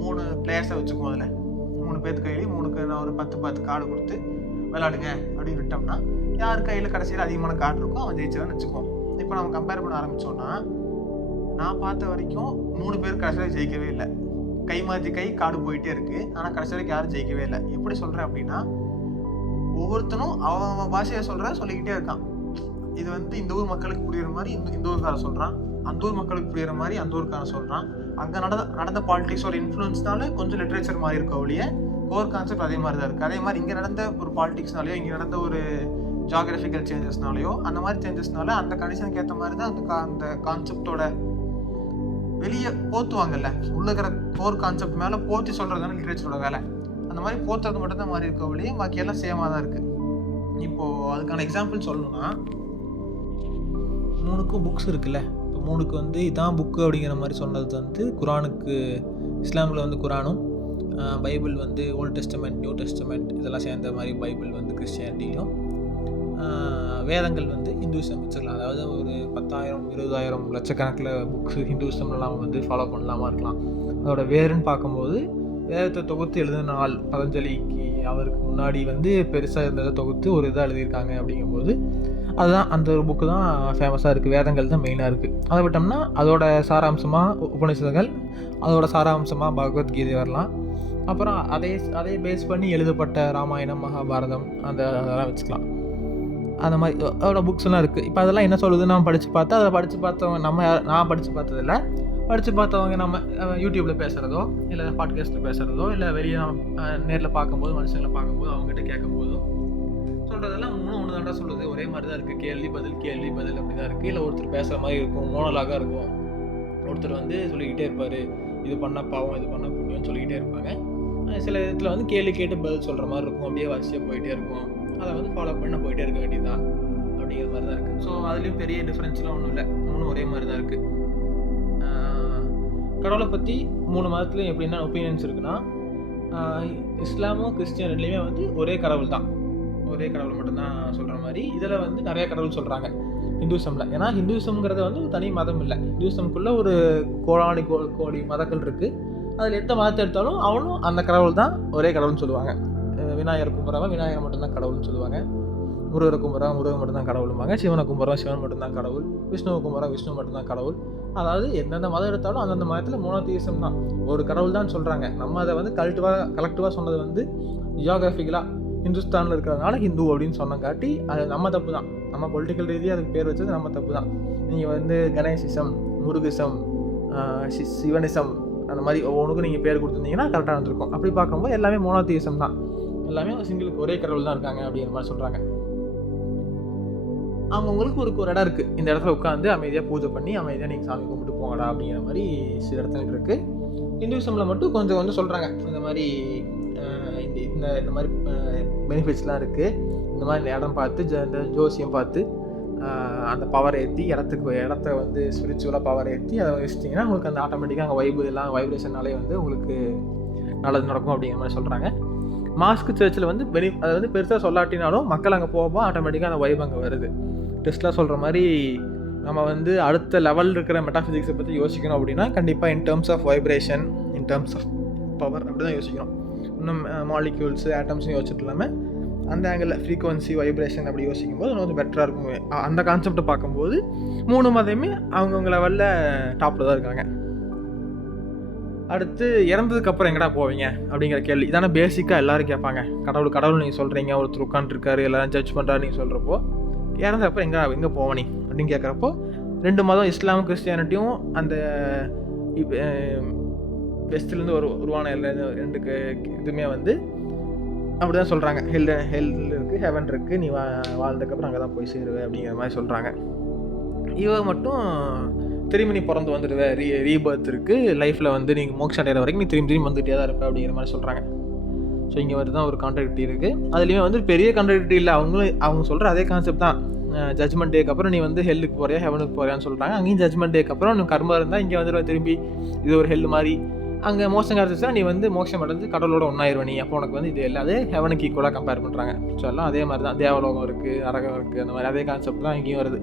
3 பிளேயர்ஸை வச்சுக்குவோம். அதில் 3 பேர்த்து கையிலையும் 3க்கு ஒரு 10 கார்டு கொடுத்து விளையாடுங்க அப்படின்னு விட்டோம்னா, யார் கையில் கடைசியில் அதிகமான கார்டு இருக்கோ அவன் ஜெயிச்சவன்னு வச்சுக்குவோம். இப்போ நம்ம கம்பேர் பண்ண ஆரம்பித்தோன்னா, நான் பார்த்த வரைக்கும் 3 பேர் கடைசியில் ஜெயிக்கவே இல்லை. கை மாற்றி கை கார்டு போயிட்டே இருக்குது, ஆனால் கடைசி வரைக்கும் யாரும் ஜெயிக்கவே இல்லை. எப்படி சொல்கிறேன் அப்படின்னா, ஒவ்வொருத்தனும் அவன் பாஷையை சொல்லிக்கிட்டே இருக்கான். இது வந்து இந்த ஊர் மக்களுக்கு புரியுற மாதிரி இந்த ஊருக்காரன் சொல்கிறான், அந்த ஊர் மக்களுக்கு புரியுற மாதிரி அந்த ஊருக்காரன் சொல்கிறான். அங்கே நடந்த பாலிடிக்ஸோட இன்ஃப்ளூயன்ஸ்னால கொஞ்சம் லிட்ரேச்சர் மாதிரி இருக்க ஒழிய கோர் கான்செப்ட் அதே மாதிரி தான் இருக்குது. அதே மாதிரி இங்கே நடந்த ஒரு பாலிடிக்ஸ்னாலையோ, இங்கே நடந்த ஒரு ஜியாகிரபிக்கல் சேஞ்சஸ்னாலையோ, அந்த மாதிரி சேஞ்சஸ்னால அந்த கண்டிஷனுக்கு ஏற்ற மாதிரி தான் அந்த கான்செப்டோட வெளியே போத்துவாங்கல்ல. உள்ள இருக்கிற கோர் கான்செப்ட் மேலே போற்றி சொல்கிறது தானே லிட்ரேச்சரோட வேலை. அந்த மாதிரி போத்துறது மட்டும்தான் மாறி இருக்க ஒழிய பாக்கி எல்லாம் சேமாக தான் இருக்குது. இப்போது அதுக்கான எக்ஸாம்பிள் சொல்லணும்னா, 3க்கும் புக்ஸ் இருக்குல்ல. இப்போ 3க்கு வந்து இதான் புக்கு அப்படிங்கிற மாதிரி சொன்னது வந்து குரானுக்கு, இஸ்லாமில் வந்து குரானும், பைபிள் வந்து ஓல்டு டெஸ்டமெண்ட், நியூ டெஸ்டமெண்ட் இதெல்லாம் சேர்ந்த மாதிரி பைபிள் வந்து கிறிஸ்டியானிட்டியும், வேதங்கள் வந்து ஹிந்துவிசம் வச்சுக்கலாம். அதாவது ஒரு 10,000, 20,000 லட்சக்கணக்கில் புக்ஸ் ஹிந்துவிசம்லாம் வந்து ஃபாலோ பண்ணலாமா இருக்கலாம். அதோட வேறுன்னு பார்க்கும்போது வேதத்தை தொகுத்து எழுதின ஆள் பதஞ்சலிக்கு, அவருக்கு முன்னாடி வந்து பெருசாக இருந்ததை தொகுத்து ஒரு இதாக எழுதியிருக்காங்க. அப்படிங்கும்போது அதுதான் அந்த ஒரு புக்கு தான் ஃபேமஸாக இருக்குது. வேதங்கள் தான் மெயினாக இருக்குது. அதை விட்டோம்னா அதோட சாராம்சமாக உபநிஷதங்கள், அதோட சாராம்சமாக பகவத்கீதை வரலாம். அப்புறம் அதே பேஸ் பண்ணி எழுதப்பட்ட ராமாயணம், மகாபாரதம் அதெல்லாம் வச்சுக்கலாம். அந்த மாதிரி அதோட புக்ஸ் எல்லாம் இருக்குது. இப்போ அதெல்லாம் என்ன சொல்லுது நான் படித்து பார்த்தா, அதை படித்து பார்த்தவங்க நான் படித்து பார்த்ததில்ல, படித்து பார்த்தவங்க நம்ம யூடியூப்பில் பேசுகிறதோ இல்லை பாட்காஸ்ட்டில் பேசுகிறதோ இல்லை வெளியே நேரில் பார்க்கும்போது மனுஷங்களை பார்க்கும்போது அவங்ககிட்ட கேட்கும்போதும் சொல்கிறதெல்லாம் ஒன்று தாண்டா சொல்லுது. ஒரே மாதிரி தான் இருக்குது. கேள்வி பதில் அப்படி தான் இருக்குது. இல்லை ஒருத்தர் பேசுகிற மாதிரி இருக்கும், மோனலாக இருக்கும். ஒருத்தர் வந்து சொல்லிக்கிட்டே இருப்பார், இது பண்ணால் பாவம், இது பண்ணால் புண்ணியம்னு சொல்லிக்கிட்டே இருப்பாங்க. சில இதில் வந்து கேள்வி கேட்டு பதில் சொல்கிற மாதிரி இருக்கும். அப்படியே வரிசையாக போயிட்டே இருக்கும். அதை வந்து ஃபாலோ பண்ண போயிட்டே இருக்க வேண்டியதுதான் அப்படிங்கிற மாதிரி தான் இருக்குது. ஸோ அதுலேயும் பெரிய டிஃப்ரென்ஸ்லாம் ஒன்றும் இல்லை, 3 ஒரே மாதிரி தான் இருக்குது. கடவுளை பற்றி 3 மதத்துலையும் எப்படின்னா ஒப்பீனியன்ஸ் இருக்குன்னா, இஸ்லாமும் கிறிஸ்டியன்லேயுமே வந்து ஒரே கடவுள் மட்டும்தான் சொல்கிற மாதிரி. இதில் வந்து நிறைய கடவுள் சொல்கிறாங்க ஹிந்துவிசமில். ஏன்னா ஹிந்துவிசம்ங்கிறத வந்து ஒரு தனி மதம் இல்லை. ஹிந்துவிசம்குள்ளே ஒரு கோடி மதங்கள் இருக்குது. அதில் எந்த மதத்தை எடுத்தாலும் அவனும் அந்த கடவுள் தான் ஒரே கடவுள்னு சொல்லுவாங்க. விநாயகர் கும்பிட்றவன் விநாயகர் மட்டும்தான் கடவுள்னு சொல்லுவாங்க. முருகரை கும்பிட்றவன் முருகன் மட்டும்தான் கடவுளும்பாங்க. சிவனை கும்பிட்றவன் சிவன் மட்டும்தான் கடவுள். விஷ்ணுவை கும்பிட்றவன் விஷ்ணு மட்டும்தான் கடவுள். அதாவது எந்தெந்த மதம் எடுத்தாலும் அந்தந்த மதத்தில் மோனோதீசம் தான், ஒரு கடவுள் தான் சொல்கிறாங்க. நம்ம அதை வந்து கலெக்டிவாக சொன்னது வந்து ஜியோகிராஃபிக்கலாக ஹிந்துஸ்தானில் இருக்கிறதுனால ஹிந்து அப்படின்னு சொன்னங்காட்டி அது நம்ம தப்பு தான். நம்ம பொலிட்டிக்கல் ரீதியாக அதுக்கு பேர் வச்சது நம்ம தப்பு தான். நீங்கள் வந்து கணேசிசம், முருகிசம், சிவனிசம் அந்த மாதிரி ஒவ்வொன்றுக்கும் நீங்கள் பேர் கொடுத்துருந்தீங்கன்னா கரெக்டாக இருந்திருக்கும். அப்படி பார்க்கும்போது எல்லாமே மோனோதீசம் தான், எல்லாமே சிங்கிளுக்கு ஒரே கடவுள் தான் இருக்காங்க அப்படிங்கிற மாதிரி சொல்கிறாங்க. அவங்களுக்கு ஒரு இடம் இருக்குது, இந்த இடத்துல உட்காந்து அமைதியாக பூஜை பண்ணி அமைதியாக நீங்கள் சாமி கும்பிட்டு போங்கடா அப்படிங்கிற மாதிரி சில இடத்துல இருக்குது. ஹிந்துவிசமில் மட்டும் கொஞ்சம் சொல்கிறாங்க, இந்த மாதிரி இந்த மாதிரி பெனிஃபிட்ஸ்லாம் இருக்குது. இந்த மாதிரி இடம் பார்த்து இந்த ஜோசியம் பார்த்து அந்த பவர் ஏற்றி இடத்த வந்து ஸ்பிரிச்சுவலாக பவர் ஏற்றி அதை வச்சிட்டிங்கன்னா உங்களுக்கு அந்த ஆட்டோமேட்டிக்காக அங்கே வைப்ரேஷனாலே வந்து உங்களுக்கு நல்லது நடக்கும் அப்படிங்கிற மாதிரி சொல்கிறாங்க. மாஸ்க் சர்ச்சில் வந்து அதை வந்து பெருசாக சொல்லாட்டினாலும் மக்கள் அங்கே போகும்போது ஆட்டோமேட்டிக்காக அந்த வைப் அங்கே வருது. டெஸ்ட்லாம் சொல்கிற மாதிரி நம்ம வந்து அடுத்த லெவல் இருக்கிற மெட்டாஃபிசிக்ஸை பற்றி யோசிக்கணும் அப்படின்னா கண்டிப்பாக in terms of vibration, in terms of power அப்படி தான் யோசிக்கணும். இன்னும் மாலிக்யூல்ஸு ஆட்டம்ஸ்னு யோசிச்சுட்டு இல்லாமல் அந்த ஆங்கிளில் ஃப்ரீக்வன்சி வைப்ரேஷன் அப்படி யோசிக்கும் போது இன்னும் கொஞ்சம் பெட்டராக இருக்கும். அந்த கான்செப்டை பார்க்கும்போது 3 மதமே அவங்கவுங்க லெவலில் டாப்பில் தான் இருக்காங்க. அடுத்து இறந்ததுக்கப்புறம் எங்கடா போவீங்க அப்படிங்கிற கேள்வி இதானே பேசிக்காக எல்லோரும் கேட்பாங்க. கடவுள் நீங்கள் சொல்கிறீங்க, ஒருத்தர் உட்காந்துருக்காரு, எல்லோரும் ஜட்ஜ் பண்ணுறாரு நீங்கள் சொல்கிறப்போ, இறந்தப்போ எங்கே போவனி அப்படின்னு கேட்குறப்போ 2 மதம் இஸ்லாமும் கிறிஸ்டியானிட்டியும் அந்த வெஸ்ட்லேருந்து உருவான ரெண்டுக்கு இதுவுமே வந்து அப்படி தான் சொல்கிறாங்க. ஹெல் இருக்குது, ஹெவன் இருக்குது, நீ வாழ்ந்ததுக்கப்புறம் அங்கே தான் போய் சேருவேன் அப்படிங்கிற மாதிரி சொல்கிறாங்க. மட்டும் திரும்பி நீ பிறந்து வந்துடுவேன், ரீபர்த் இருக்குது, லைஃப்பில் வந்து நீங்கள் மோட்சம் அடைகிற வரைக்கும் நீ திரும்பி வந்துகிட்டே தான் இருப்பேன் அப்படிங்கிற மாதிரி சொல்கிறாங்க. ஸோ இங்கே வந்து தான் ஒரு கான்ட்ராடிக்டி இருக்குது. அதுலேயுமே வந்து பெரிய கான்ட்ராடிக்டி இல்லை, அவங்க சொல்கிற அதே கான்செப்ட் தான். ஜட்ஜ்மெண்ட் டேக்கு அப்புறம் நீ வந்து ஹெல்லுக்கு போறியா ஹெவனுக்கு போறியான்னு சொல்கிறாங்க. அங்கேயும் ஜட்ஜ்மெண்ட் டேக்கு அப்புறம் நீ கர்மா இருந்தால் இங்கே வந்துடுவேன் திரும்பி, இது ஒரு ஹெல் மாதிரி. அங்கே மோசம் கிடச்சிச்சுன்னா நீ வந்து மோட்சம் அடைஞ்சு கடவுளோட ஒன்றாயிருவ நீ, அப்போ உனக்கு வந்து இது இல்லை, அதே ஹெவனுக்கு ஈக்குவலாக கம்பேர் பண்ணுறாங்க. ஸோ எல்லாம் அதே மாதிரி தான், தேவலோகம் இருக்குது, நரகம் இருக்குது, அந்த மாதிரி அதே கான்செப்ட் தான் இங்கேயும் வருது.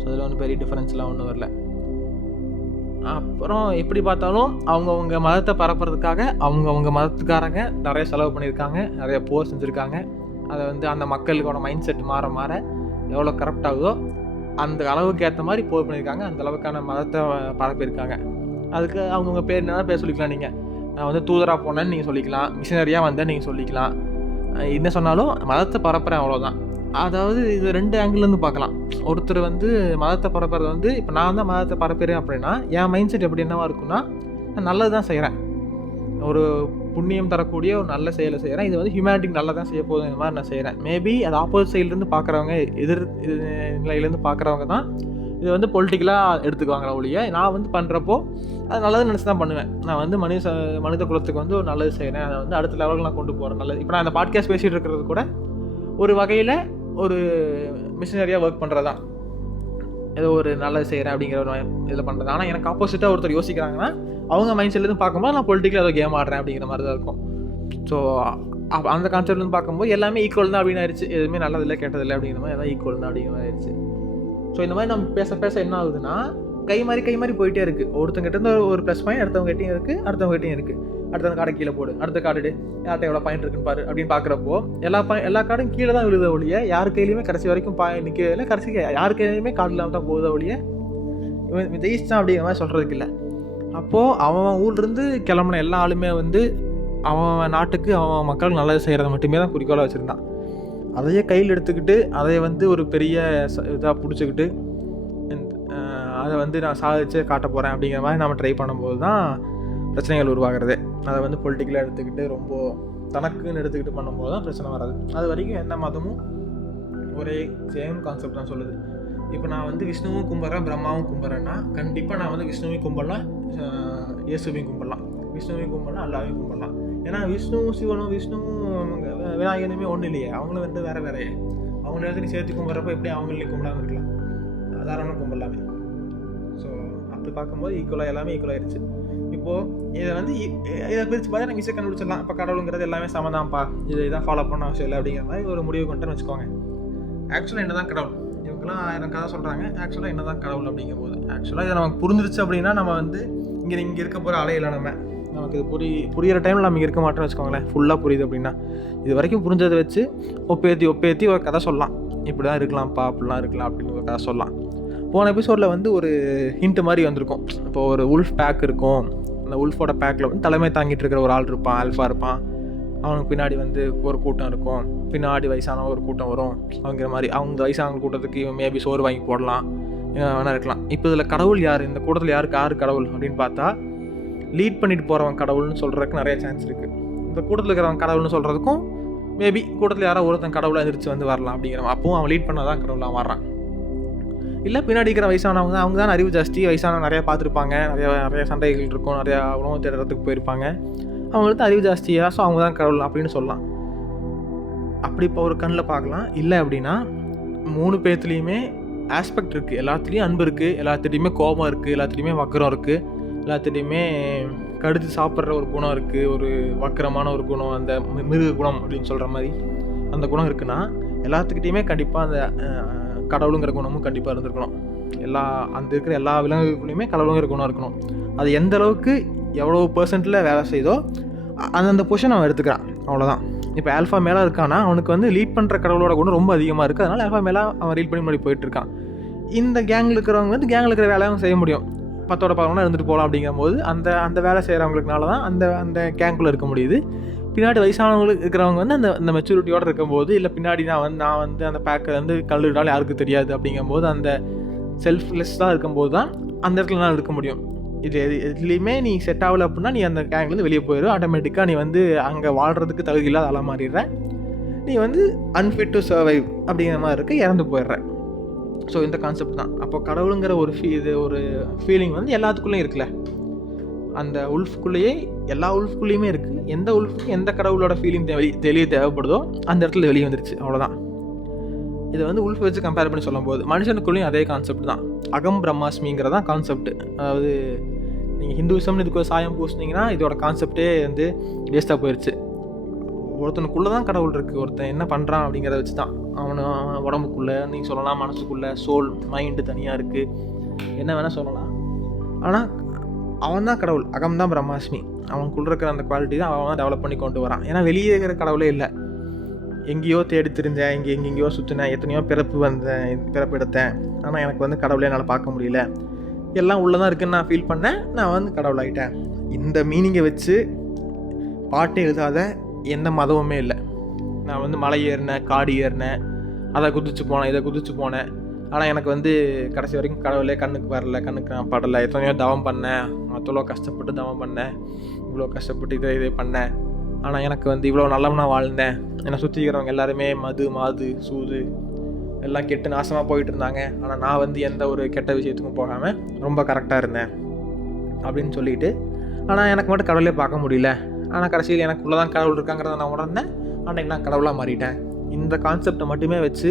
ஸோ அதில் ஒன்றும் பெரிய டிஃப்ரென்ஸ்லாம் ஒன்றும் வரல. அப்புறம் எப்படி பார்த்தாலும் அவங்கவுங்க மதத்தை பரப்புறதுக்காக அவங்கவுங்க மதத்துக்காரங்க நிறைய செலவு பண்ணியிருக்காங்க, நிறைய போர் செஞ்சுருக்காங்க. அதை வந்து அந்த மக்களுக்கோட மைண்ட் செட் மாற மாற எவ்வளோ கரெக்ட் ஆகுதோ அந்த அளவுக்கு ஏற்ற மாதிரி போர் பண்ணியிருக்காங்க, அந்த அளவுக்கான மதத்தை பரப்பியிருக்காங்க. அதுக்கு அவங்கவுங்க பேர் என்ன பேர் சொல்லிக்கலாம். நீங்கள் நான் வந்து தூதராக போனேன்னு நீங்கள் சொல்லிக்கலாம், மிஷினரியாக வந்தேன்னு நீங்கள் சொல்லிக்கலாம், என்ன சொன்னாலும் மதத்தை பரப்புகிறேன் அவ்வளோதான். அதாவது இது 2 ஆங்கிள்லேருந்து பார்க்கலாம். ஒருத்தர் வந்து மதத்தை பரப்புறது வந்து இப்போ நான் தான் மதத்தை பரப்புறேன் அப்படின்னா என் மைண்ட் செட் எப்படி என்னவா இருக்குன்னா, நான் நல்லது தான் செய்கிறேன், ஒரு புண்ணியம் தரக்கூடிய ஒரு நல்ல செயலை செய்கிறேன், இது வந்து ஹியூமனிட்டிக்கு நல்லா தான் செய்ய போகுது, இந்த மாதிரி நான் செய்கிறேன். மேபி அது ஆப்போசிட் சைட்லேருந்து பார்க்குறவங்க, எதிர் நிலையிலேருந்து பார்க்குறவங்க தான் இது வந்து பொலிட்டிக்கலாக எடுத்துக்குவாங்களா ஒழிய, நான் வந்து பண்ணுறப்போ அது நல்லது நினச்சி தான் பண்ணுவேன். நான் வந்து மனித குலத்துக்கு வந்து ஒரு நல்லது செய்கிறேன், அதை வந்து அடுத்த லெவலுக்கு நான் கொண்டு போகிறேன் நல்லது. இப்போ நான் இந்த பாட்காஸ்ட் பேசிகிட்டு இருக்கிறது கூட ஒரு வகையில் ஒரு மிஷினரியாக ஒர்க் பண்ணுறது தான், ஏதோ ஒரு நல்லது செய்கிறேன் அப்படிங்கிற ஒரு இதில் பண்ணுறது. ஆனால் எனக்கு ஆப்போசிட்டாக ஒருத்தர் யோசிக்கிறாங்கன்னா அவங்க மைண்ட் செட்லேருந்து பார்க்கும்போது நான் பொலிட்டிக்கலாக ஏதோ கேம் ஆடுறேன் அப்படிங்கிற மாதிரி தான் இருக்கும். ஸோ அந்த கான்செப்ட்லேருந்து பார்க்கும்போது எல்லாமே ஈக்குவல் தான் அப்படின்னு ஆயிடுச்சு, எதுவுமே நல்லதில்லை கெட்டதில்லை அப்படிங்கிற மாதிரி எல்லாம் ஈக்குவல் தான் அப்படிங்கிற மாதிரி ஆயிடுச்சு. ஸோ இந்த மாதிரி நம்ம பேச என்ன ஆகுதுன்னா கை மாறி போயிட்டே இருக்குது. ஒருத்தங்கிட்ட ஒரு ப்ளஸ் பாயிண்ட் அடுத்தவங்ககிட்டையும் இருக்குது, அடுத்தவங்ககிட்டையும் இருக்குது. அடுத்தவங்க கார்டை கீழே போடு, அடுத்த கார்டு யார்கிட்ட எவ்வளோ பாயிண்ட் இருக்குன்னு பாரு அப்படின்னு பார்க்குறப்போ எல்லா கார்டும் கீழே தான் விழுத ஒழிய யார் கையிலையுமே கடைசி வரைக்கும் நிற்கல, கடைசி யார் கையிலையுமே கார்டு இல்லாமல் தான் போகுத ஒழிய இவன் ஜெயிச்சிட்டான் அப்படிங்கிற மாதிரி சொல்கிறதுக்கு இல்லை. அப்போது அவன் ஊர்லேருந்து கிளம்புன எல்லா ஆளுமே வந்து அவன் நாட்டுக்கு அவன் மக்களுக்கு நல்லது செய்கிறத மட்டுமே தான் குறிக்கோளாக வச்சுருந்தான். அதையே கையில் எடுத்துக்கிட்டு அதை வந்து ஒரு பெரிய இதாக பிடிச்சிக்கிட்டு அதை வந்து நான் சாதிச்சு காட்ட போகிறேன் அப்படிங்கிற மாதிரி நம்ம ட்ரை பண்ணும்போது தான் பிரச்சனைகள் உருவாகிறது. அதை வந்து பொலிட்டிக்கலாக எடுத்துக்கிட்டு ரொம்ப தனக்குன்னு எடுத்துக்கிட்டு பண்ணும்போது தான் பிரச்சனை வராது. அது வரைக்கும் எந்த மதமும் ஒரே சேம் கான்செப்ட் தான் சொல்லுது. இப்போ நான் வந்து விஷ்ணுவும் கும்பிட்றேன், பிரம்மாவும் கும்பிட்றேன்னா கண்டிப்பாக நான் வந்து விஷ்ணுவையும் கும்பிடலாம், இயேசுவையும் கும்பிடலாம், விஷ்ணுவையும் கும்பிடலாம், அல்லாவையும் கும்பிடலாம். ஏன்னா விஷ்ணுவும் சிவனும் விநாயகனுமே ஒன்றும் இல்லையே, அவங்களும் வந்து வேறு வேறையே. அவங்க நேரத்தில் சேர்த்து கும்பிட்றப்போ எப்படி அவங்களையும் கும்பிடாமல் இருக்கலாம், சாதாரணமாக கும்பிடலாமே. ஸோ அப்படி பார்க்கும்போது ஈக்குவலாக எல்லாமே ஈக்குவலாகிடுச்சு. இப்போது இதை பிரித்து பார்த்தா எனக்கு ஈஸியாக கண்டுபிடிச்சிடலாம். இப்போ கடவுளுங்கிறது எல்லாமே சமதான்ப்பா, இதான் ஃபாலோ பண்ண அவசியம் இல்லை அப்படிங்கிற மாதிரி ஒரு முடிவு கொண்டுன்னு வச்சுக்கோங்க. ஆக்சுவலாக என்ன தான் கடவுள், இவங்கெல்லாம் 1000 கதை சொல்கிறாங்க. ஆக்சுவலாக என்ன தான் கடவுள் அப்படிங்கும்போது ஆக்சுவலாக இதை நமக்கு புரிஞ்சிருச்சு அப்படின்னா நம்ம வந்து இங்கே இருக்க போகிற அலையில நமக்கு இது புரியிற டைமில் நம்ம இங்கே இருக்க மாட்டோம்னு வச்சுக்கோங்களேன். ஃபுல்லாக புரியுது அப்படின்னா இது வரைக்கும் புரிஞ்சதை வச்சு ஒப்பேற்றி ஒரு கதை சொல்லலாம், இப்படி தான் இருக்கலாம்ப்பா, அப்படிலாம் இருக்கலாம் அப்படின்னு ஒரு கதை சொல்லலாம். போன எபிசோடில் வந்து ஒரு ஹிண்ட் மாதிரி வந்திருக்கும். இப்போ ஒரு உல்ஃப் பேக் இருக்கும், அந்த உல்ஃபோட பேக்கில் வந்து தலைமை தாங்கிட்டு இருக்கிற ஒரு ஆள் இருப்பான், ஆல்ஃபா இருப்பான். அவனுக்கு பின்னாடி வந்து ஒரு கூட்டம் இருக்கும், பின்னாடி வயசான ஒரு கூட்டம் வரும். அவங்கிற மாதிரி அவங்க வயசான கூட்டத்துக்கு இவன் மேபி சோறு வாங்கி போடலாம், வேணா இருக்கலாம். இப்போ இதில் கடவுள் யார், இந்த கூட்டத்தில் யார் கடவுள் அப்படின்னு பார்த்தா லீட் பண்ணிட்டு போகிறவன் கடவுள்னு சொல்கிறதுக்கு நிறைய சான்ஸ் இருக்குது. இந்த கூட்டத்தில் இருக்கிறவன் கடவுள்னு சொல்கிறதுக்கும் மேபி கூட்டத்தில் யாரோ ஒருத்தன் கடவுளாக எதிர்த்து வந்து வரலாம் அப்படிங்கிறவன். அப்பவும் அவன் லீட் பண்ணால் தான் கடவுளாக மாறுறான். இல்லை பின்னாடி இருக்கிற வயசானவங்க அவங்க தான் அறிவு ஜாஸ்தி, வயசானவங்க நிறையா பார்த்துருப்பாங்க, நிறைய சண்டைகள் இருக்கும், நிறையா உணவு தேடுறதுக்கு போயிருப்பாங்க, அவங்களுக்கு அறிவு ஜாஸ்தியாக, ஸோ அவங்க தான் கடவுள் அப்படின்னு சொல்லலாம். அப்படி இப்போ ஒரு கண்ணில் பார்க்கலாம். இல்லை அப்படின்னா 3 பேர்த்துலேயுமே ஆஸ்பெக்ட் இருக்குது. எல்லாத்துலேயும் அன்பு இருக்குது, எல்லாத்துலேயுமே கோபம் இருக்குது, எல்லாத்துலேயுமே வக்கரம் இருக்குது, எல்லாத்துலேயுமே கடுத்து சாப்பிட்ற ஒரு குணம் இருக்குது, ஒரு வக்கரமான ஒரு குணம், அந்த மிருக குணம் அப்படின்னு சொல்கிற மாதிரி அந்த குணம் இருக்குன்னா எல்லாத்துக்கிட்டையுமே கண்டிப்பாக அந்த கடவுளுங்கிற குணமும் கண்டிப்பாக இருந்திருக்கணும். அந்த இருக்கிற எல்லா விலங்குகளையுமே கடவுளுங்கிற குணம் இருக்கணும். அது எந்த அளவுக்கு எவ்வளோ % வேலை செய்தோ அந்தந்த பொசிஷன் அவன் எடுத்துக்கிறான், அவ்வளோதான். இப்போ ஆல்ஃபா மேலே இருக்கான்னா அவனுக்கு வந்து லீட் பண்ணுற கடவுளோட குணம் ரொம்ப அதிகமாக இருக்குது. அதனால் ஆல்ஃபா மேலே அவன் லீட் பண்ணி முன்னாடி போயிட்டுருக்கான். இந்த கேங்கில் இருக்கிறவங்க வந்து கேங்கில் இருக்கிற வேலையும் செய்ய முடியும், 10-11 இருந்துட்டு போகலாம். அப்படிங்கும்போது அந்த வேலை செய்கிறவங்களுக்குனால தான் அந்த கேங்குள்ளே இருக்க முடியுது. பின்னாடி வயசானவங்களுக்கு இருக்கிறவங்க வந்து அந்த மெச்சூரிட்டியோடு இருக்கும்போது, இல்லை பின்னாடி நான் வந்து அந்த பேக்கை வந்து கல்லுடாலும் யாருக்கும் தெரியாது அப்படிங்கும்போது அந்த செல்ஃப்லெஸ்ஸாக இருக்கும்போது தான் அந்த இடத்துல நான் இருக்க முடியும். இது எதுலேயுமே நீ செட் ஆகலை அப்படின்னா நீ அந்த கேங்லேருந்து வெளியே போயிடும். ஆட்டோமேட்டிக்காக நீ வந்து அங்கே வாழ்கிறதுக்கு தகுதி இல்லாத ஆளாக மாறிடுற. நீ வந்து அன்ஃபிட் டு சர்வைவ் அப்படிங்கிற மாதிரி இருக்க, இறந்து போயிடுற. ஸோ இந்த கான்செப்ட் தான். அப்போ கடவுளுங்கிற ஒரு ஃபீலிங் வந்து எல்லாத்துக்குள்ளேயும் இருக்குல்ல, அந்த உல்ஃப்குள்ளேயே எல்லா உல்ஃப்குள்ளேயுமே இருக்குது. எந்த உல்ஃபுக்கு எந்த கடவுளோட ஃபீலிங் தேவைப்படுதோ அந்த இடத்துல வெளியே வந்துருச்சு, அவ்வளோதான். இதை வந்து உல்ஃப் வச்சு கம்பேர் பண்ணி சொல்லும்போது மனுஷனுக்குள்ளேயும் அதே கான்செப்ட் தான். அகம் பிரம்மாஸ்மிங்கிறதான் கான்செப்ட். அதாவது நீங்கள் ஹிந்துவிசம்னு இதுக்கு ஒரு சாயம் பூசினீங்கன்னா இதோட கான்செப்டே வந்து வேஸ்ட்டாக போயிடுச்சு. ஒருத்தனுக்குள்ளே தான் கடவுள் இருக்குது. ஒருத்தன் என்ன பண்ணுறான் அப்படிங்கிறத வச்சு தான் அவன் உடம்புக்குள்ளே நீங்கள் சொல்லலாம், மனசுக்குள்ளே சோல் மைண்டு தனியாக இருக்குது, என்ன வேணால் சொல்லலாம். ஆனால் அவன் தான் கடவுள், அகம் தான் பிரம்மாஸ்மி. அவனுக்குள்ள இருக்கிற அந்த குவாலிட்டி தான் அவன் டெவலப் பண்ணி கொண்டு வரான். ஏன்னா வெளியே இருக்கிற கடவுளே இல்லை. எங்கேயோ தேடி தெரிஞ்சேன், எங்கெங்கேயோ சுற்றினேன், எத்தனையோ பிறப்பு எடுத்தேன், ஆனால் எனக்கு வந்து கடவுளே என்னால் பார்க்க முடியல, எல்லாம் உள்ளே தான் இருக்குன்னு நான் ஃபீல் பண்ணேன், நான் வந்து கடவுள் ஆகிட்டேன். இந்த மீனிங்கை வச்சு பாட்டே எழுதாத எந்த மதமுமே இல்லை. நான் வந்து மலை ஏறினேன், காடு ஏறினேன், அதை குதிச்சு போனேன், இதை குதிச்சு போனேன், ஆனால் எனக்கு வந்து கடைசி வரைக்கும் கடவுளே கண்ணுக்கு வரல, கண்ணுக்கு நான் படலை. எத்தனையோ தவம் பண்ணேன், அவ்வளோ கஷ்டப்பட்டு தவம் பண்ணேன், இவ்வளோ கஷ்டப்பட்டு இதே பண்ணேன், ஆனால் எனக்கு வந்து இவ்வளோ நல்லவனா வாழ்ந்தேன். என்னை சுற்றி இருக்கிறவங்க எல்லாருமே மாது சூது எல்லாம் கெட்டு நாசமாக போயிட்டு இருந்தாங்க, ஆனால் நான் வந்து எந்த ஒரு கெட்ட விஷயத்துக்கும் போகாமல் ரொம்ப கரெக்டாக இருந்தேன் அப்படின்னு சொல்லிட்டு, ஆனால் எனக்கு மட்டும் கடவுளே பார்க்க முடியல. ஆனால் கடைசியில் எனக்குள்ளே தான் கடவுள் இருக்காங்கிறத நான் உணர்ந்தேன், ஆனால் நான் கடவுளாக மாறிட்டேன். இந்த கான்செப்டை மட்டுமே வச்சு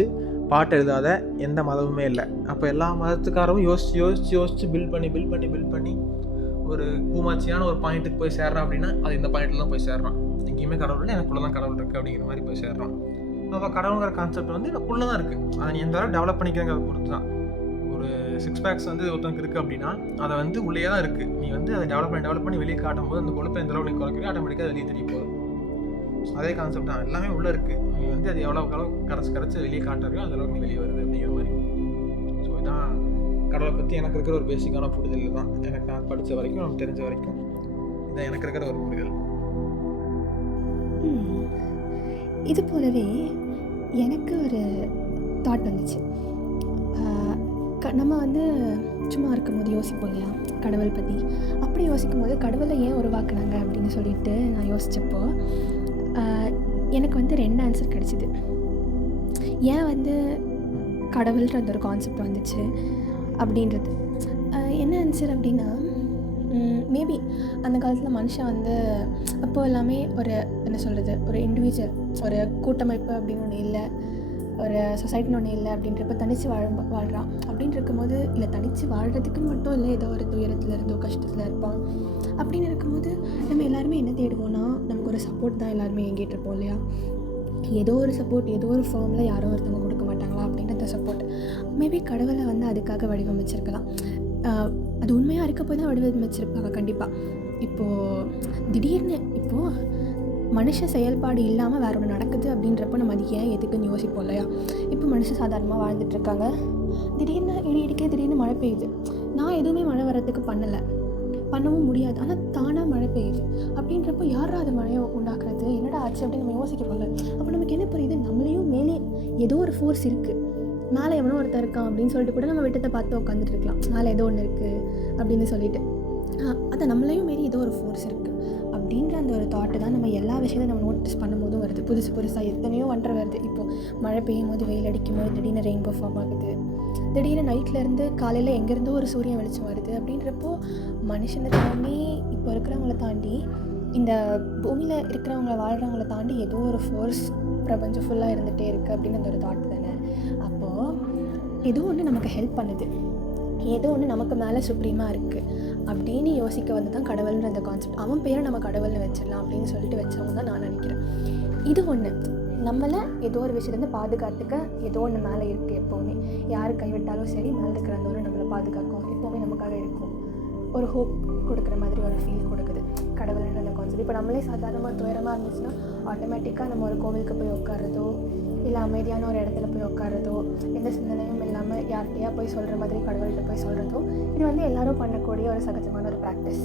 பாட்டு எழுதாத எந்த மதமுமே இல்லை. அப்போ எல்லா மதத்துக்காரரும் யோசித்து பில்ட் பண்ணி ஒரு கூமாச்சியான ஒரு பாயிண்ட்டுக்கு போய் சேர்றான் அப்படின்னா அது இந்த பாயிண்ட்டில் தான் போய் சேர்றான். எங்கேயுமே கடவுள் இல்லை, எனக்குள்ளே தான் கடவுள் இருக்குது அப்படிங்கிற மாதிரி போய் சேர்றான். அப்போ கடவுளுங்கிற கான்செப்ட் வந்து எனக்குள்ளே தான் இருக்குது. அதை நீ எந்த அளவு டெவலப் பண்ணிக்கிறங்கிறத பொறுத்து தான். ஒரு 6 பேக்ஸ் வந்து ஒருத்தனுக்கு இருக்குது அப்படின்னா அதை வந்து உள்ளே தான் இருக்குது. நீ வந்து அதை டெவலப் பண்ணி வெளியே காட்டும் போது அந்த கொழுப்பை எந்த அளவு நீ குறைக்கிறீங்க, ஆட்டோமேட்டிக்காக வெளியே தெரிய போகுது. அதே கான்செப்ட் தான், எல்லாமே உள்ளே இருக்குது. நீ வந்து அது எவ்வளோ கரைச்சி வெளியே காட்டுறியோ அந்த அளவுக்கு நீ வெளியே வருது அப்படிங்கிற மாதிரி. ஸோ இதான் கடவுளை பற்றி எனக்கு இருக்கிற ஒரு பேசிக்கான புரிதல் தான். எனக்கு நான் படித்த வரைக்கும், நமக்கு தெரிஞ்ச வரைக்கும் இதான் எனக்கு இருக்கிற ஒரு புரிதல். இது போலவே எனக்கு ஒரு தாட் வந்துச்சு. நம்ம வந்து சும்மா இருக்கும்போது யோசிப்போம் இல்லையா கடவுள் பற்றி. அப்படி யோசிக்கும் போது கடவுளை ஏன் உருவாக்குனாங்க அப்படின்னு சொல்லிட்டு நான் யோசித்தப்போ எனக்கு வந்து 2 ஆன்சர் கிடச்சிது. ஏன் வந்து கடவுள்ன்ற அந்த ஒரு கான்செப்ட் வந்துச்சு அப்படின்றது. என்ன ஆன்சர் அப்படின்னா, மேபி அந்த காலத்தில் மனுஷன் வந்து அப்போ எல்லாமே ஒரு என்ன சொல்கிறது, ஒரு இண்டிவிஜுவல், ஒரு கூட்டமைப்பு அப்படின்னு ஒன்று இல்லை, ஒரு சொசைட்டின்னு ஒன்று இல்லை. அப்படின்றப்ப தனித்து வாழ்கிறான் அப்படின்னு இருக்கும்போது, இல்லை தனித்து வாழ்கிறதுக்குன்னு மட்டும் இல்லை, ஏதோ ஒரு துயரத்தில் இருந்தோ கஷ்டத்தில் இருப்பான். அப்படின்னு இருக்கும்போது நம்ம எல்லாருமே என்ன தேடுவோன்னா, நமக்கு ஒரு சப்போர்ட் தான் எல்லாருமே எங்கிட்டு இருப்போம் இல்லையா. ஏதோ ஒரு சப்போர்ட், ஏதோ ஒரு ஃபார்மில் யாரோ ஒருத்தவங்க கொடுக்க மாட்டாங்களா அப்படின்ற சப்போர்ட். மேபி கடவுளை வந்து அதுக்காக வடிவமைச்சிருக்கலாம். அது உண்மையாக இருக்க போய் தான் வடிவமைச்சிருப்பாங்க கண்டிப்பாக. இப்போது திடீர்னு மனுஷ செயல்பாடு இல்லாமல் வேற ஒன்று நடக்குது அப்படின்றப்போ நம்ம அது ஏன் எதுக்குன்னு யோசிப்போம் இல்லையா. இப்போ மனுஷன் சாதாரணமாக வாழ்ந்துட்டுருக்காங்க, திடீர்னு இடி இடிக்க, திடீர்னு மழை பெய்யுது. நான் எதுவுமே மழை வர்றதுக்கு பண்ணவும் முடியாது, ஆனால் தானாக மழை பெய்யுது. அப்படின்றப்போ யாரா அது மழையை உண்டாக்குறது, என்னடா ஆச்சு அப்படின்னு நம்ம யோசிக்கப்படல. அப்போ நமக்கு என்ன புரியுது, நம்மளையும் மேலே ஏதோ ஒரு ஃபோர்ஸ் இருக்குது, மேலே எவனோ ஒருத்தர் இருக்கான் அப்படின்னு சொல்லிட்டு கூட நம்ம விட்டத்தை பார்த்து உட்காந்துட்டு இருக்கலாம். மேலே ஏதோ ஒன்று இருக்குது அப்படின்னு சொல்லிட்டு, அதை நம்மளையும் மாரி ஏதோ ஒரு ஃபோர்ஸ் இருக்குது அப்படின்ற அந்த ஒரு தாட்டு தான் நம்ம எல்லா விஷயத்தையும் நம்ம நோட்டீஸ் பண்ணும் போதும் வருது. புதுசாக எத்தனையோ ஒன்றரை வருது. இப்போது மழை பெய்யும் போது, வெயில் அடிக்கும் போது திடீர்னு ரெயின்போ ஃபார்ம் ஆகுது, திடீர்னு நைட்லேருந்து காலையில் எங்கேருந்தோ ஒரு சூரியன் வெளிச்சம் வருது. அப்படின்றப்போ மனுஷனை தாண்டி, இப்போ இருக்கிறவங்கள தாண்டி, இந்த பூமியில் இருக்கிறவங்கள வாழ்கிறவங்கள தாண்டி ஏதோ ஒரு ஃபோர்ஸ் பிரபஞ்சம் ஃபுல்லாக இருந்துகிட்டே இருக்குது அப்படின்னு அந்த ஒரு தாட் தானே. அப்போது ஏதோ ஒன்று நமக்கு ஹெல்ப் பண்ணுது, ஏதோ ஒன்று நமக்கு மேலே சுப்ரீமாக இருக்குது அப்படின்னு யோசிக்க வந்து தான் கடவுள்ன்ற அந்த கான்செப்ட். அவன் பேரை நம்ம கடவுள்னு வச்சிடலாம் அப்படின்னு சொல்லிட்டு வச்சவங்க தான் நான் நினைக்கிறேன். இது ஒன்று நம்மளை ஏதோ ஒரு விஷயத்துலேருந்து பாதுகாத்துக்க ஏதோ ஒன்று மேலே இருக்குது. எப்போவுமே யார் கைவிட்டாலும் சரி, மேலே இருக்கிற அந்த ஒன்று நம்மளை பாதுகாக்கும், எப்போவுமே நமக்காக இருக்கும். ஒரு ஹோப் கொடுக்குற மாதிரி ஒரு ஃபீல் கொடுக்குது கடவுள்ன்ற அந்த கான்செப்ட். இப்போ நம்மளே சாதாரணமாக துயரமாக இருந்துச்சுன்னா ஆட்டோமேட்டிக்காக நம்ம ஒரு கோவிலுக்கு போய் உட்காரதோ, இல்லை அமைதியான ஒரு இடத்துல போய் உட்காரதோ, எந்த சிந்தனையும் இல்லாமல் யார்கிட்டையா போய் சொல்கிற மாதிரி கடவுள்கிட்ட போய் சொல்கிறதோ, இது வந்து எல்லோரும் பண்ணக்கூடிய ஒரு சகஜமான ஒரு ப்ராக்டிஸ்.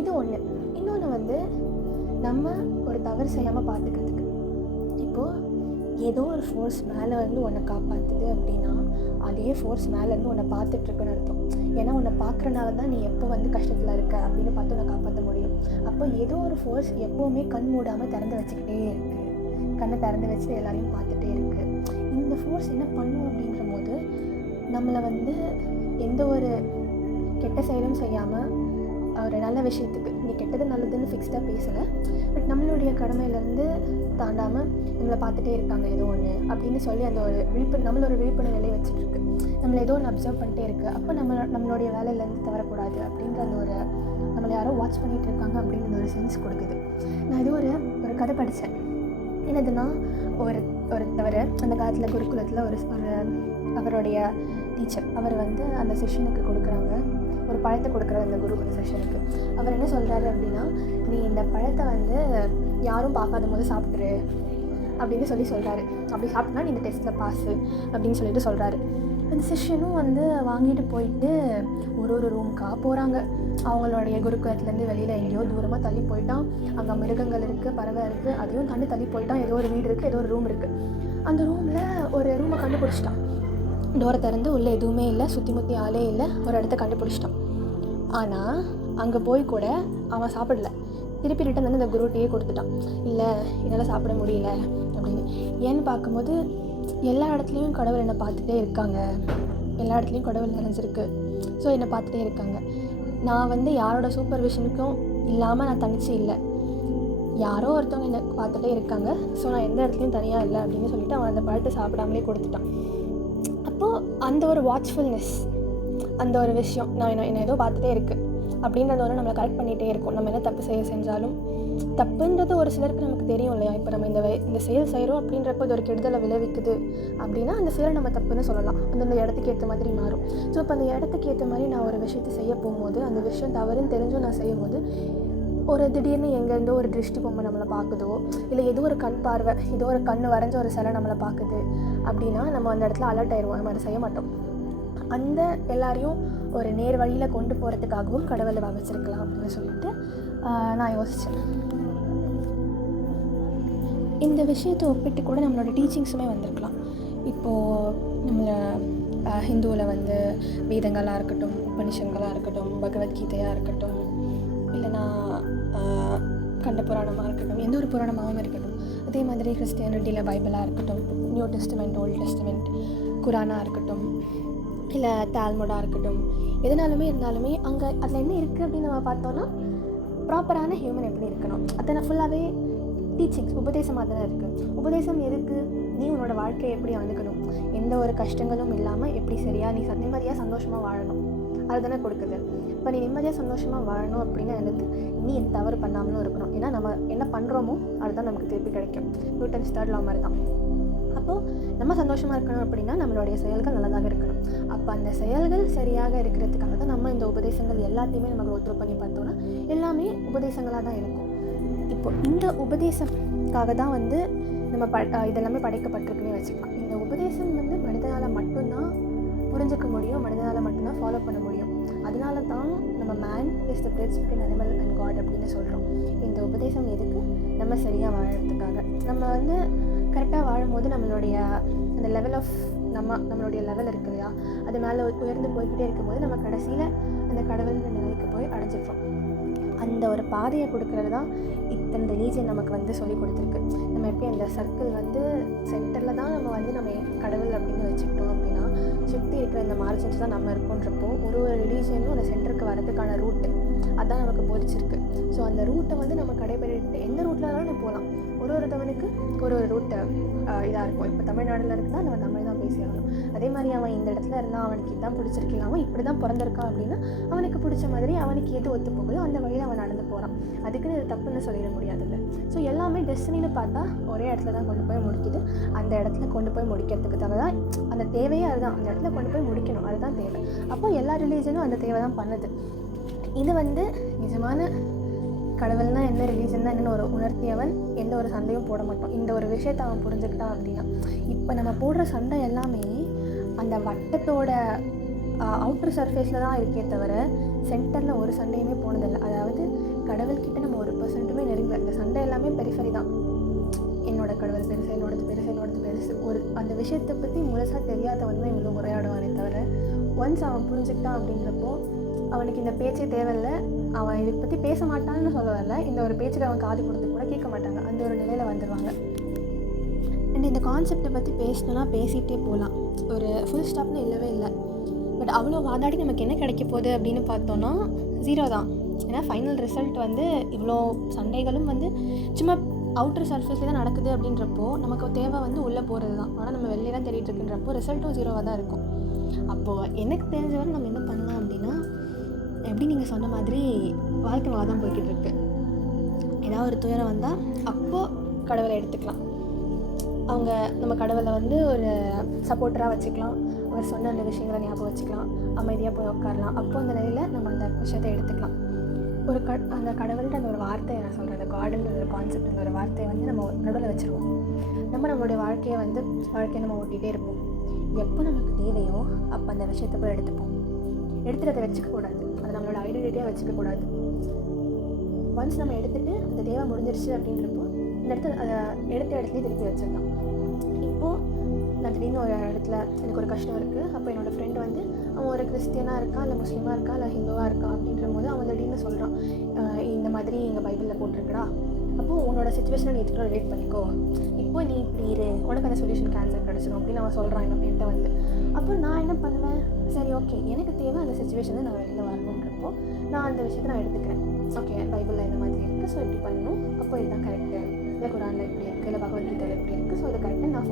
இது ஒன்று. இன்னொன்று வந்து நம்ம ஒரு தவறு செய்யாமல் பார்த்துக்கிறதுக்கு. இப்போது ஏதோ ஒரு ஃபோர்ஸ் மேலே வந்து உன்னை காப்பாற்றுது அப்படின்னா அதே ஃபோர்ஸ் மேலேருந்து உன்னை பார்த்துட்ருக்குன்னு அர்த்தம். ஏன்னா உன்னை பார்க்குறனால தான் நீ எப்போ வந்து கஷ்டத்தில் இருக்க அப்படின்னு பார்த்து உன்னை காப்பாற்ற முடியும். அப்போ ஏதோ ஒரு ஃபோர்ஸ் எப்போவுமே கண் மூடாமல் திறந்து வச்சுக்கிட்டே இருக்குது, கண்ணை திறந்து வச்சு எல்லாரையும் பார்த்துட்டே இருக்குது. இந்த ஃபோர்ஸ் என்ன பண்ணும் அப்படின்ற போது நம்மளை வந்து எந்த ஒரு கெட்ட செயலும் செய்யாமல் ஒரு நல்ல விஷயத்துக்கு, நீ கெட்டது நல்லதுன்னு ஃபிக்ஸ்டாக பேசலை, பட் நம்மளுடைய கடமையிலேருந்து தாண்டாமல் நம்மளை பார்த்துட்டே இருக்காங்க ஏதோ ஒன்று அப்படின்னு சொல்லி அந்த ஒரு நம்மள ஒரு விழிப்புணர்வு நிலையை வச்சுட்ருக்கு. நம்மளை ஏதோ ஒன்று அப்சர்வ் பண்ணிட்டே இருக்குது. அப்போ நம்மளுடைய வேலையிலேருந்து தவறக்கூடாது அப்படின்ற அந்த ஒரு நம்மளை யாரோ வாட்ச் பண்ணிகிட்டு இருக்காங்க அப்படின்ற ஒரு சென்ஸ் கொடுக்குது. நான் இது ஒரு கதை படித்தேன். என்னதுன்னா, ஒருத்தவர் அந்த காலத்தில் குருகுலத்தில் ஒரு அவருடைய டீச்சர் அவர் வந்து அந்த செஷனுக்கு கொடுக்குறாங்க, ஒரு பழத்தை கொடுக்குறாரு அந்த குரு அந்த செஷனுக்கு. அவர் என்ன சொல்கிறாரு அப்படின்னா, நீ இந்த பழத்தை வந்து யாரும் பார்க்காத போது சாப்பிட்ரு அப்படின்னு சொல்கிறாரு. அப்படி சாப்பிட்டா நீ இந்த டெஸ்ட்டில் பாஸு அப்படின்னு சொல்லிட்டு சொல்கிறாரு. அந்த செஷனும் வந்து வாங்கிட்டு போயிட்டு ஒரு ரூமுக்காக போகிறாங்க. அவங்களுடைய குருகுலத்துலேருந்து வெளியில் எங்கேயோ தூரமாக தள்ளி போயிட்டான். அங்கே மிருகங்கள் இருக்குது, பறவை இருக்குது, அதையும் தாண்டி தள்ளி போயிட்டான். ஏதோ ஒரு வீடு இருக்குது, ஏதோ ஒரு ரூம் இருக்குது. அந்த ரூமில் ஒரு ரூமை கண்டுபிடிச்சிட்டான். டோரை திறந்து உள்ளே எதுவுமே இல்லை, சுற்றி முற்றி ஆளே இல்லை, ஒரு இடத்த கண்டுபிடிச்சிட்டான். ஆனால் அங்கே போய் கூட அவன் சாப்பிடல. திருப்பி ரிட்டன் வந்து அந்த குருட்டையே கொடுத்துட்டான். இல்லை, என்னால் சாப்பிட முடியல அப்படின்னு. ஏன்னு பார்க்கும்போது எல்லா இடத்துலையும் கடவுள் என்னை பார்த்துட்டே இருக்காங்க, எல்லா இடத்துலையும் கடவுள் நிறைஞ்சிருக்கு. ஸோ என்னை பார்த்துட்டே இருக்காங்க. நான் வந்து யாரோட சூப்பர்விஷனுக்கும் இல்லாமல் நான் தனிச்சு இல்லை, யாரோ ஒருத்தவங்க என்னை பார்த்துட்டே இருக்காங்க. ஸோ நான் எந்த இடத்துலையும் தனியாக இல்லை அப்படின்னு சொல்லிட்டு அவன் அந்த பழத்தை சாப்பிடாமலே கொடுத்துட்டான். அப்போது அந்த ஒரு வாட்ச்ஃபுல்னஸ், அந்த ஒரு விஷயம், நான் ஏதோ பார்த்துட்டே இருக்குது அப்படின்றத ஒரு நம்மளை கரெக்ட் பண்ணிகிட்டே இருக்கும். நம்ம என்ன தப்பு செஞ்சாலும் தப்புன்றது ஒரு சிலருக்கு நமக்கு தெரியும் இல்லையா. இப்போ நம்ம இந்த செயல் செய்கிறோம் அப்படின்றப்போ அது ஒரு கெடுதலை விளைவிக்குது அப்படின்னா அந்த செயல் நம்ம தப்புன்னு சொல்லலாம். அந்தந்த இடத்துக்கு ஏற்ற மாதிரி மாறும். ஸோ இப்போ அந்த இடத்துக்கு ஏற்ற மாதிரி நான் ஒரு விஷயத்தை செய்ய போகும்போது, அந்த விஷயம் தவறுன்னு தெரிஞ்சும் நான் செய்யும்போது, ஒரு திடீர்னு எங்கேருந்தோ ஒரு திருஷ்டி பொம்மை நம்மளை பார்க்குதோ, இல்லை ஏதோ ஒரு கண் பார்வை, ஏதோ ஒரு கண் வரைஞ்ச ஒரு சிலை நம்மளை பார்க்குது அப்படின்னா நம்ம அந்த இடத்துல அலர்ட் ஆயிடுவோம், நம்ம அதை செய்ய மாட்டோம். அந்த எல்லாரையும் ஒரு நேர் வழியில் கொண்டு போகிறதுக்காகவும் கடவுளை வச்சிருக்கலாம் அப்படின்னு சொல்லிட்டு நான் யோசித்தேன். இந்த விஷயத்தை ஒப்பிட்டு கூட நம்மளோட டீச்சிங்ஸுமே வந்திருக்கலாம். இப்போது நம்மளை ஹிந்துவில் வந்து வேதங்களாக இருக்கட்டும், உபனிஷங்களாக இருக்கட்டும், பகவத்கீதையாக இருக்கட்டும், இல்லைனா கண்ட புராணமாக இருக்கட்டும், எந்த ஒரு புராணமாகவும் இருக்கட்டும், அதே மாதிரி கிறிஸ்டியானிட்டியில் பைபிளாக இருக்கட்டும், நியூ டெஸ்டமெண்ட், ஓல்டு டெஸ்டமெண்ட், குரானாக இருக்கட்டும், இல்லை தால்முடாக இருக்கட்டும், எதுனாலுமே இருந்தாலுமே அங்கே அதில் என்ன இருக்குது அப்படின்னு நம்ம பார்த்தோன்னா ப்ராப்பரான ஹியூமன் எப்படி இருக்கணும், அதை ஃபுல்லாகவே டீச்சிங்ஸ் உபதேசமாக தானே இருக்குது. உபதேசம் எதுக்கு? நீ உன்னோட வாழ்க்கையை எப்படி அணுகணும், எந்த ஒரு கஷ்டங்களும் இல்லாமல் எப்படி சரியாக நீ நிம்மதியாக சந்தோஷமாக வாழணும், அதுதானே கொடுக்குது. இப்போ நீ நிம்மதியாக சந்தோஷமாக வாழணும் அப்படின்னா எனக்கு நீ எந்த தவறு பண்ணாமலும் இருக்கணும். ஏன்னா நம்ம என்ன பண்ணுறோமோ அதுதான் நமக்கு திருப்பி கிடைக்கும். நியூட்டன்ஸ் தேர்ட் லா மாதிரி தான். அப்போது நம்ம சந்தோஷமாக இருக்கணும் அப்படின்னா நம்மளுடைய செயல்கள் நல்லதாக இருக்கணும். அப்போ அந்த செயல்கள் சரியாக இருக்கிறதுக்காக தான் நம்ம இந்த உபதேசங்கள் எல்லாத்தையுமே நம்ம க்ரோத்ரூ பண்ணி பார்த்தோன்னா எல்லாமே உபதேசங்களாக தான் இருக்கும். இப்போ இந்த உபதேசத்துக்காக தான் வந்து நம்ம இதெல்லாமே படைக்கப்பட்டிருக்குன்னே வச்சுக்கலாம். இந்த உபதேசம் வந்து மனிதனால் மட்டும்தான் புரிஞ்சிக்க முடியும், மனிதனால் மட்டும்தான் ஃபாலோ பண்ண முடியும். அதனால தான் நம்ம man is the bridge between animal and God அப்படின்னு சொல்கிறோம். இந்த உபதேசம் எதுக்கு? நம்ம சரியாக வாழறதுக்காக. நம்ம வந்து கரெக்டாக வாழும்போது நம்மளுடைய அந்த லெவல் ஆஃப் நம்மளுடைய லெவல் இருக்கு இல்லையா, அது மேலே உயர்ந்து போய்கிட்டே இருக்கும்போது நம்ம கடைசியில் அந்த கடவுள்ன்ற நிலைக்கு போய் அடைஞ்சிடுறோம். அந்த ஒரு பாதையை கொடுக்கறது தான் இத்தனை ரிலீஜன் நமக்கு வந்து சொல்லி கொடுத்துருக்கு. நம்ம எப்படி அந்த சர்க்கிள் வந்து சென்டரில் தான் நம்ம வந்து நம்ம கடவுள் அப்படின்னு வச்சுக்கிட்டோம் அப்படின்னா சுற்றி இருக்கிற இந்த மார்ஜின்ஸ் தான் நம்ம இருக்கோன்றப்போ ஒரு ரிலீஜனும் அந்த சென்டருக்கு வரதுக்கான ரூட்டு அதான் நமக்கு போதிச்சிருக்கு. ஸோ அந்த ரூட்டை வந்து நம்ம கடைபிடிட்டு எந்த ரூட்டில் இருந்தாலும் நம்ம போகலாம். ஒருத்தவனுக்கு ஒரு ரூட்டை இதாக இருக்கும். இப்போ தமிழ்நாட்டில் இருக்குன்னா நம்ம தமிழ் தான் பேசி ஆகணும். அதே மாதிரி அவன் இந்த இடத்துல இருந்தால் அவனுக்கு இதுதான் பிடிச்சிருக்கலாம், அவன் இப்படி தான் பிறந்திருக்கான் அப்படின்னா அவனுக்கு பிடிச்ச மாதிரி அவனுக்கு எது ஒத்து போகுதோ அந்த வழியில் அவன் நடந்து போகிறான். அதுக்குன்னு இது தப்புன்னு சொல்லிட முடியாதுல்ல. ஸோ எல்லாமே டெஸ்டினின்னு பார்த்தா ஒரே இடத்துல தான் கொண்டு போய் முடிக்குது. அந்த இடத்துல கொண்டு போய் முடிக்கிறதுக்கு தான் அந்த தேவையே அதுதான். அந்த இடத்துல கொண்டு போய் முடிக்கணும், அதுதான் தேவை. அப்போ எல்லா ரிலீஜனும் அந்த தேவை தான் பண்ணுது. இது வந்து நிஜமான கடவுள்னா என்ன, ரிலீஜன் தான் என்னென்னு ஒரு உணர்த்தியவன் எந்த ஒரு சண்டையும் போட மாட்டான். இந்த ஒரு விஷயத்தை அவன் புரிஞ்சுக்கிட்டான் அப்படின்னா. இப்போ நம்ம போடுற சண்டை எல்லாமே அந்த வட்டத்தோட அவுட்டர் சர்ஃபேஸில் தான் இருக்கே தவிர சென்டரில் ஒரு சண்டையுமே போனதில்லை. அதாவது கடவுள்கிட்ட நம்ம 1% நெருங்கல. இந்த சண்டை எல்லாமே பெரிஃபரி தான். என்னோட கடவுள் பெருசு, என்னோடது பெருசு, என்னோடது பெருசு. ஒரு அந்த விஷயத்தை பற்றி முழுசாக தெரியாதவன் தான் இவ்வளோ உரையாடுவானே தவிர ஒன்ஸ் அவன் புரிஞ்சுக்கிட்டான் அப்படின்றப்போ அவனுக்கு இந்த பேச்சே தேவையில்லை. அவன் இதை பற்றி பேச மாட்டான்னு சொல்ல வரல, இந்த ஒரு பேச்சுக்கு அவன் காது கொடுத்து கூட கேட்க மாட்டாங்க. அந்த ஒரு நிலையில் வந்துடுவாங்க. அண்ட் இந்த கான்செப்டை பற்றி பேசணுன்னா பேசிகிட்டே போகலாம், ஒரு ஃபுல் ஸ்டாப்னு இல்லவே இல்லை. பட் அவ்வளோ வாதாடி நமக்கு என்ன கிடைக்க போகுது அப்படின்னு பார்த்தோன்னா 0 தான். ஏன்னா ஃபைனல் ரிசல்ட் வந்து இவ்வளோ சண்டைகளும் வந்து சும்மா அவுட்டர் சர்ஃபேஸில் தான் நடக்குது அப்படின்றப்போ நமக்கு தேவை வந்து உள்ளே போகிறது தான். ஆனால் நம்ம வெளியே தான் தேடிட்டு இருக்குன்றப்போ ரிசல்ட்டும் 0வாக தான் இருக்கும். அப்போது எனக்கு தெரிஞ்சவரை நம்ம என்ன பண்ணலாம் அப்படின்னா, எப்படி நீங்கள் சொன்ன மாதிரி வாழ்க்கை வாதம் போய்கிட்டு இருக்கு. ஏதாவது ஒரு துயரம் வந்தால் அப்போது கடவுளை எடுத்துக்கலாம். அவங்க நம்ம கடவுளை வந்து ஒரு சப்போர்ட்டராக வச்சுக்கலாம். அவர் சொன்ன அந்த விஷயங்களை ஞாபகம் வச்சுக்கலாம், அமைதியாக போய் உட்காரலாம். அப்போ அந்த நிலையில் நம்ம அந்த விஷயத்தை எடுத்துக்கலாம். ஒரு அந்த கடவுள்கிட்ட அந்த ஒரு வார்த்தையை நான் சொல்கிறேன், அந்த காடுன்ற ஒரு கான்செப்ட், அந்த ஒரு வார்த்தையை வந்து நம்ம நடுவில் வச்சுருவோம். நம்மளுடைய வாழ்க்கையை நம்ம ஓட்டிகிட்டே இருப்போம். எப்போ நமக்கு தேவையோ அப்போ அந்த விஷயத்தை போய் எடுத்துப்போம். எடுத்துகிட்டு அதை வச்சுக்கக்கூடாது, அதை நம்மளோட ஐடென்டிட்டியாக வச்சுக்கக்கூடாது. ஒன்ஸ் நம்ம எடுத்துகிட்டு அந்த தேவை முடிஞ்சிருச்சு அப்படின்றப்போ இந்த இடத்துல அதை எடுத்த இடத்துலேயே திருப்பி வச்சிடலாம். இப்போது நான் திடீர்னு ஒரு இடத்துல எனக்கு ஒரு கஷ்டம் இருக்குது. அப்போ என்னோடய ஃப்ரெண்டு வந்து அவன் ஒரு கிறிஸ்டியனாக இருக்கான், இல்லை முஸ்லீமாக இருக்கான், இல்லை ஹிந்துவாக இருக்கான் அப்படின்ற போது அவன் திடீர்னு சொல்கிறான், இந்த மாதிரி எங்கள் பைபிளில் போட்டிருக்கடா, அப்போது உன்னோட சுச்சுவேஷனை நீ இதுக்கு ரிலேட் பண்ணிக்கோ, இப்போ நீ இப்படி இரு, உனக்கு அந்த சொல்யூஷன் ஆன்சர் கிடச்சிடும் அப்படின்னு அவன் சொல்கிறான் என்கிட்ட வந்து. அப்போ நான் என்ன பண்ணுவேன், சரி ஓகே எனக்கு தேவை அந்த சுச்சுவேஷனை நான் வெளியில் வரணுன்றப்போ நான் அந்த விஷயத்தை நான் எடுத்துக்கிறேன். ஓகே பைபிளில் இந்த மாதிரி இருக்குது, ஸோ இப்படி பண்ணணும், அப்போ இதுதான் கரெக்டு, இல்லை குரானில் இப்படி இருக்குது, இல்லை பகவத்கீதையில் இப்படி இருக்குது, ஸோ அதை கரெக்டாக நான்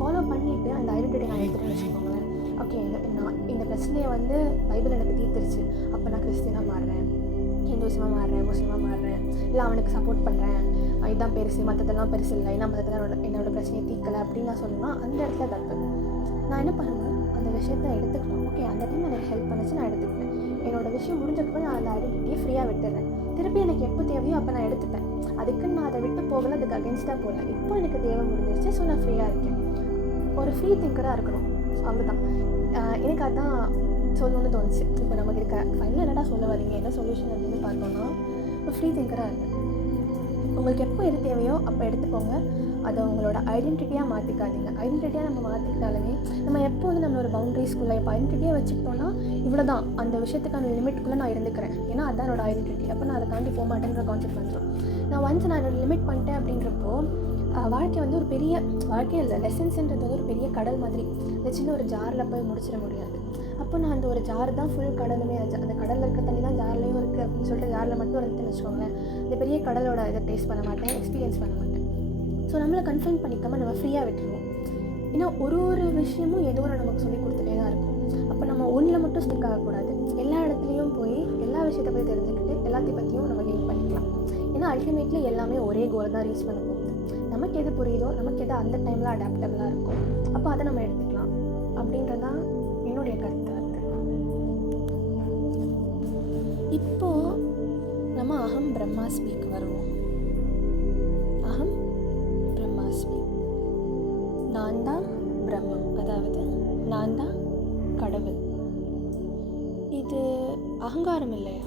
ஃபாலோ பண்ணிவிட்டு அந்த ஐடென்டிட்டி நான் எடுத்துகிட்டு வச்சுக்கோங்களேன். ஓகே நான் இந்த பிரச்சனையை வந்து பைபிள் எனக்கு தீர்த்துருச்சு, அப்போ நான் கிறிஸ்டினாக மாறுறேன், ஹிந்துவிசமாக மாறுறேன், முஸ்லீமாக மாறுறேன், இல்லை அவனுக்கு சப்போர்ட் பண்ணுறேன், இதுதான் பெருசு, மற்றதெல்லாம் பெருசு இல்லை, ஏன்னா மற்றதெல்லாம் என்னோடய பிரச்சனையை தீர்க்கலை அப்படின்னு நான் சொன்னால் அந்த இடத்துல தப்பு. நான் என்ன பண்ணுவேன், அந்த விஷயத்தை எடுத்துக்கலாம். ஓகே அந்த டைம் எனக்கு ஹெல்ப் பண்ணிச்சு, நான் எடுத்துக்கிட்டேன். என்னோடய விஷயம் முடிஞ்சப்போ நான் அந்த ஐடென்டிட்டியை ஃப்ரீயாக விட்டுறேன். திருப்பி எனக்கு எப்போ தேவையோ அப்போ நான் எடுத்துப்பேன். அதுக்குன்னு நான் அதை விட்டு போகல, அதுக்கு அகென்ஸ்டாக போகல. இப்போ எனக்கு தேவை முடிஞ்சிருச்சு, ஸோ நான் ஃப்ரீயாக இருக்கேன். ஒரு ஃப்ரீ திங்கராக இருக்கணும், அவ்வளோதான். எனக்கு அதான் சொல்லணும்னு தோணுச்சு. இப்போ நமக்கு இருக்க ஃபைனல் என்னடா சொல்ல வரீங்க, என்ன சொல்யூஷன் அப்படின்னு பார்த்தோன்னா இப்போ ஃப்ரீ திங்கராக இருக்கு. உங்களுக்கு எப்போ எது தேவையோ அப்போ எடுத்துக்கோங்க. அதை உங்களோட ஐடென்டிட்டியாக மாற்றிக்காதீங்க. ஐடென்டிட்டியாக நம்ம மாற்றிக்கிட்டாலுமே நம்ம எப்போ வந்து நம்மளோட பவுண்ட்ரிஸ்குள்ளே இப்போ ஐடென்டிட்டியாக வச்சுக்கிட்டோன்னா இவ்வளோ தான், அந்த விஷயத்துக்கான லிமிட்டுக்குள்ளே நான் இருந்துக்கிறேன், ஏன்னா அதுதான் என்னோட ஐடென்டிட்டி. அப்போ நான் அதை தாண்டி போக மாட்டேன்ற கான்செப்ட் வந்துடும். நான் ஒன்ஸ் நான் என்னோட லிமிட் பண்ணிட்டேன் அப்படின்றப்போ வாழ்க்கை வந்து ஒரு பெரிய வாழ்க்கையே இல்லை, லெசன்ஸ்ன்றது வந்து ஒரு பெரிய கடல் மாதிரி. இந்த சின்ன ஒரு ஜாரில் போய் முடிச்சிட முடியாது. அப்போ நான் அந்த ஒரு ஜார் தான் ஃபுல் கடலுமே, அந்த கடலில் இருக்க தண்ணி தான் ஜார்லேயும் இருக்குது அப்படின்னு சொல்லிட்டு ஜாரில் மட்டும் இருக்குன்னு வச்சுக்கோங்களேன். இந்த பெரிய கடலோட இதை டேஸ்ட் பண்ண மாட்டேன், எக்ஸ்பீரியன்ஸ் பண்ண மாட்டேன். ஸோ நம்மளை கன்ஃபைன் பண்ணிக்காமல் நம்ம ஃப்ரீயாக விட்டுருவோம். ஏன்னா ஒரு விஷயமும் ஏதோ ஒரு நமக்கு சொல்லி கொடுத்துட்டே தான் இருக்கும். அப்போ நம்ம ஒன்றில் மட்டும் ஸ்டிக் ஆகக்கூடாது, எல்லா இடத்துலையும் போய் எல்லா விஷயத்தை போய் தெரிஞ்சுக்கிட்டு எல்லாத்தையும் பற்றியும் நம்ம கெயின் பண்ணிக்கலாம். ஏன்னா அல்டிமேட்லி எல்லாமே ஒரே கோல் தான் ரீச் பண்ண போகுது. நமக்கு எது புரியுதோ, நமக்கு எது அந்த டைமில் அடாப்டபுளாக இருக்கும், அப்போ அதை நம்ம எடுத்துக்கலாம் அப்படின்றதான் என்னுடைய கருத்து வந்து. இப்போது நம்ம அகம் பிரம்மாஸ்மிக்கு வருவோம். அகம் பிரம்மாஸ்மி, நான் தான் பிரம்மம், அதாவது நான் தான் கடவுள். இது அகங்காரம் இல்லையா?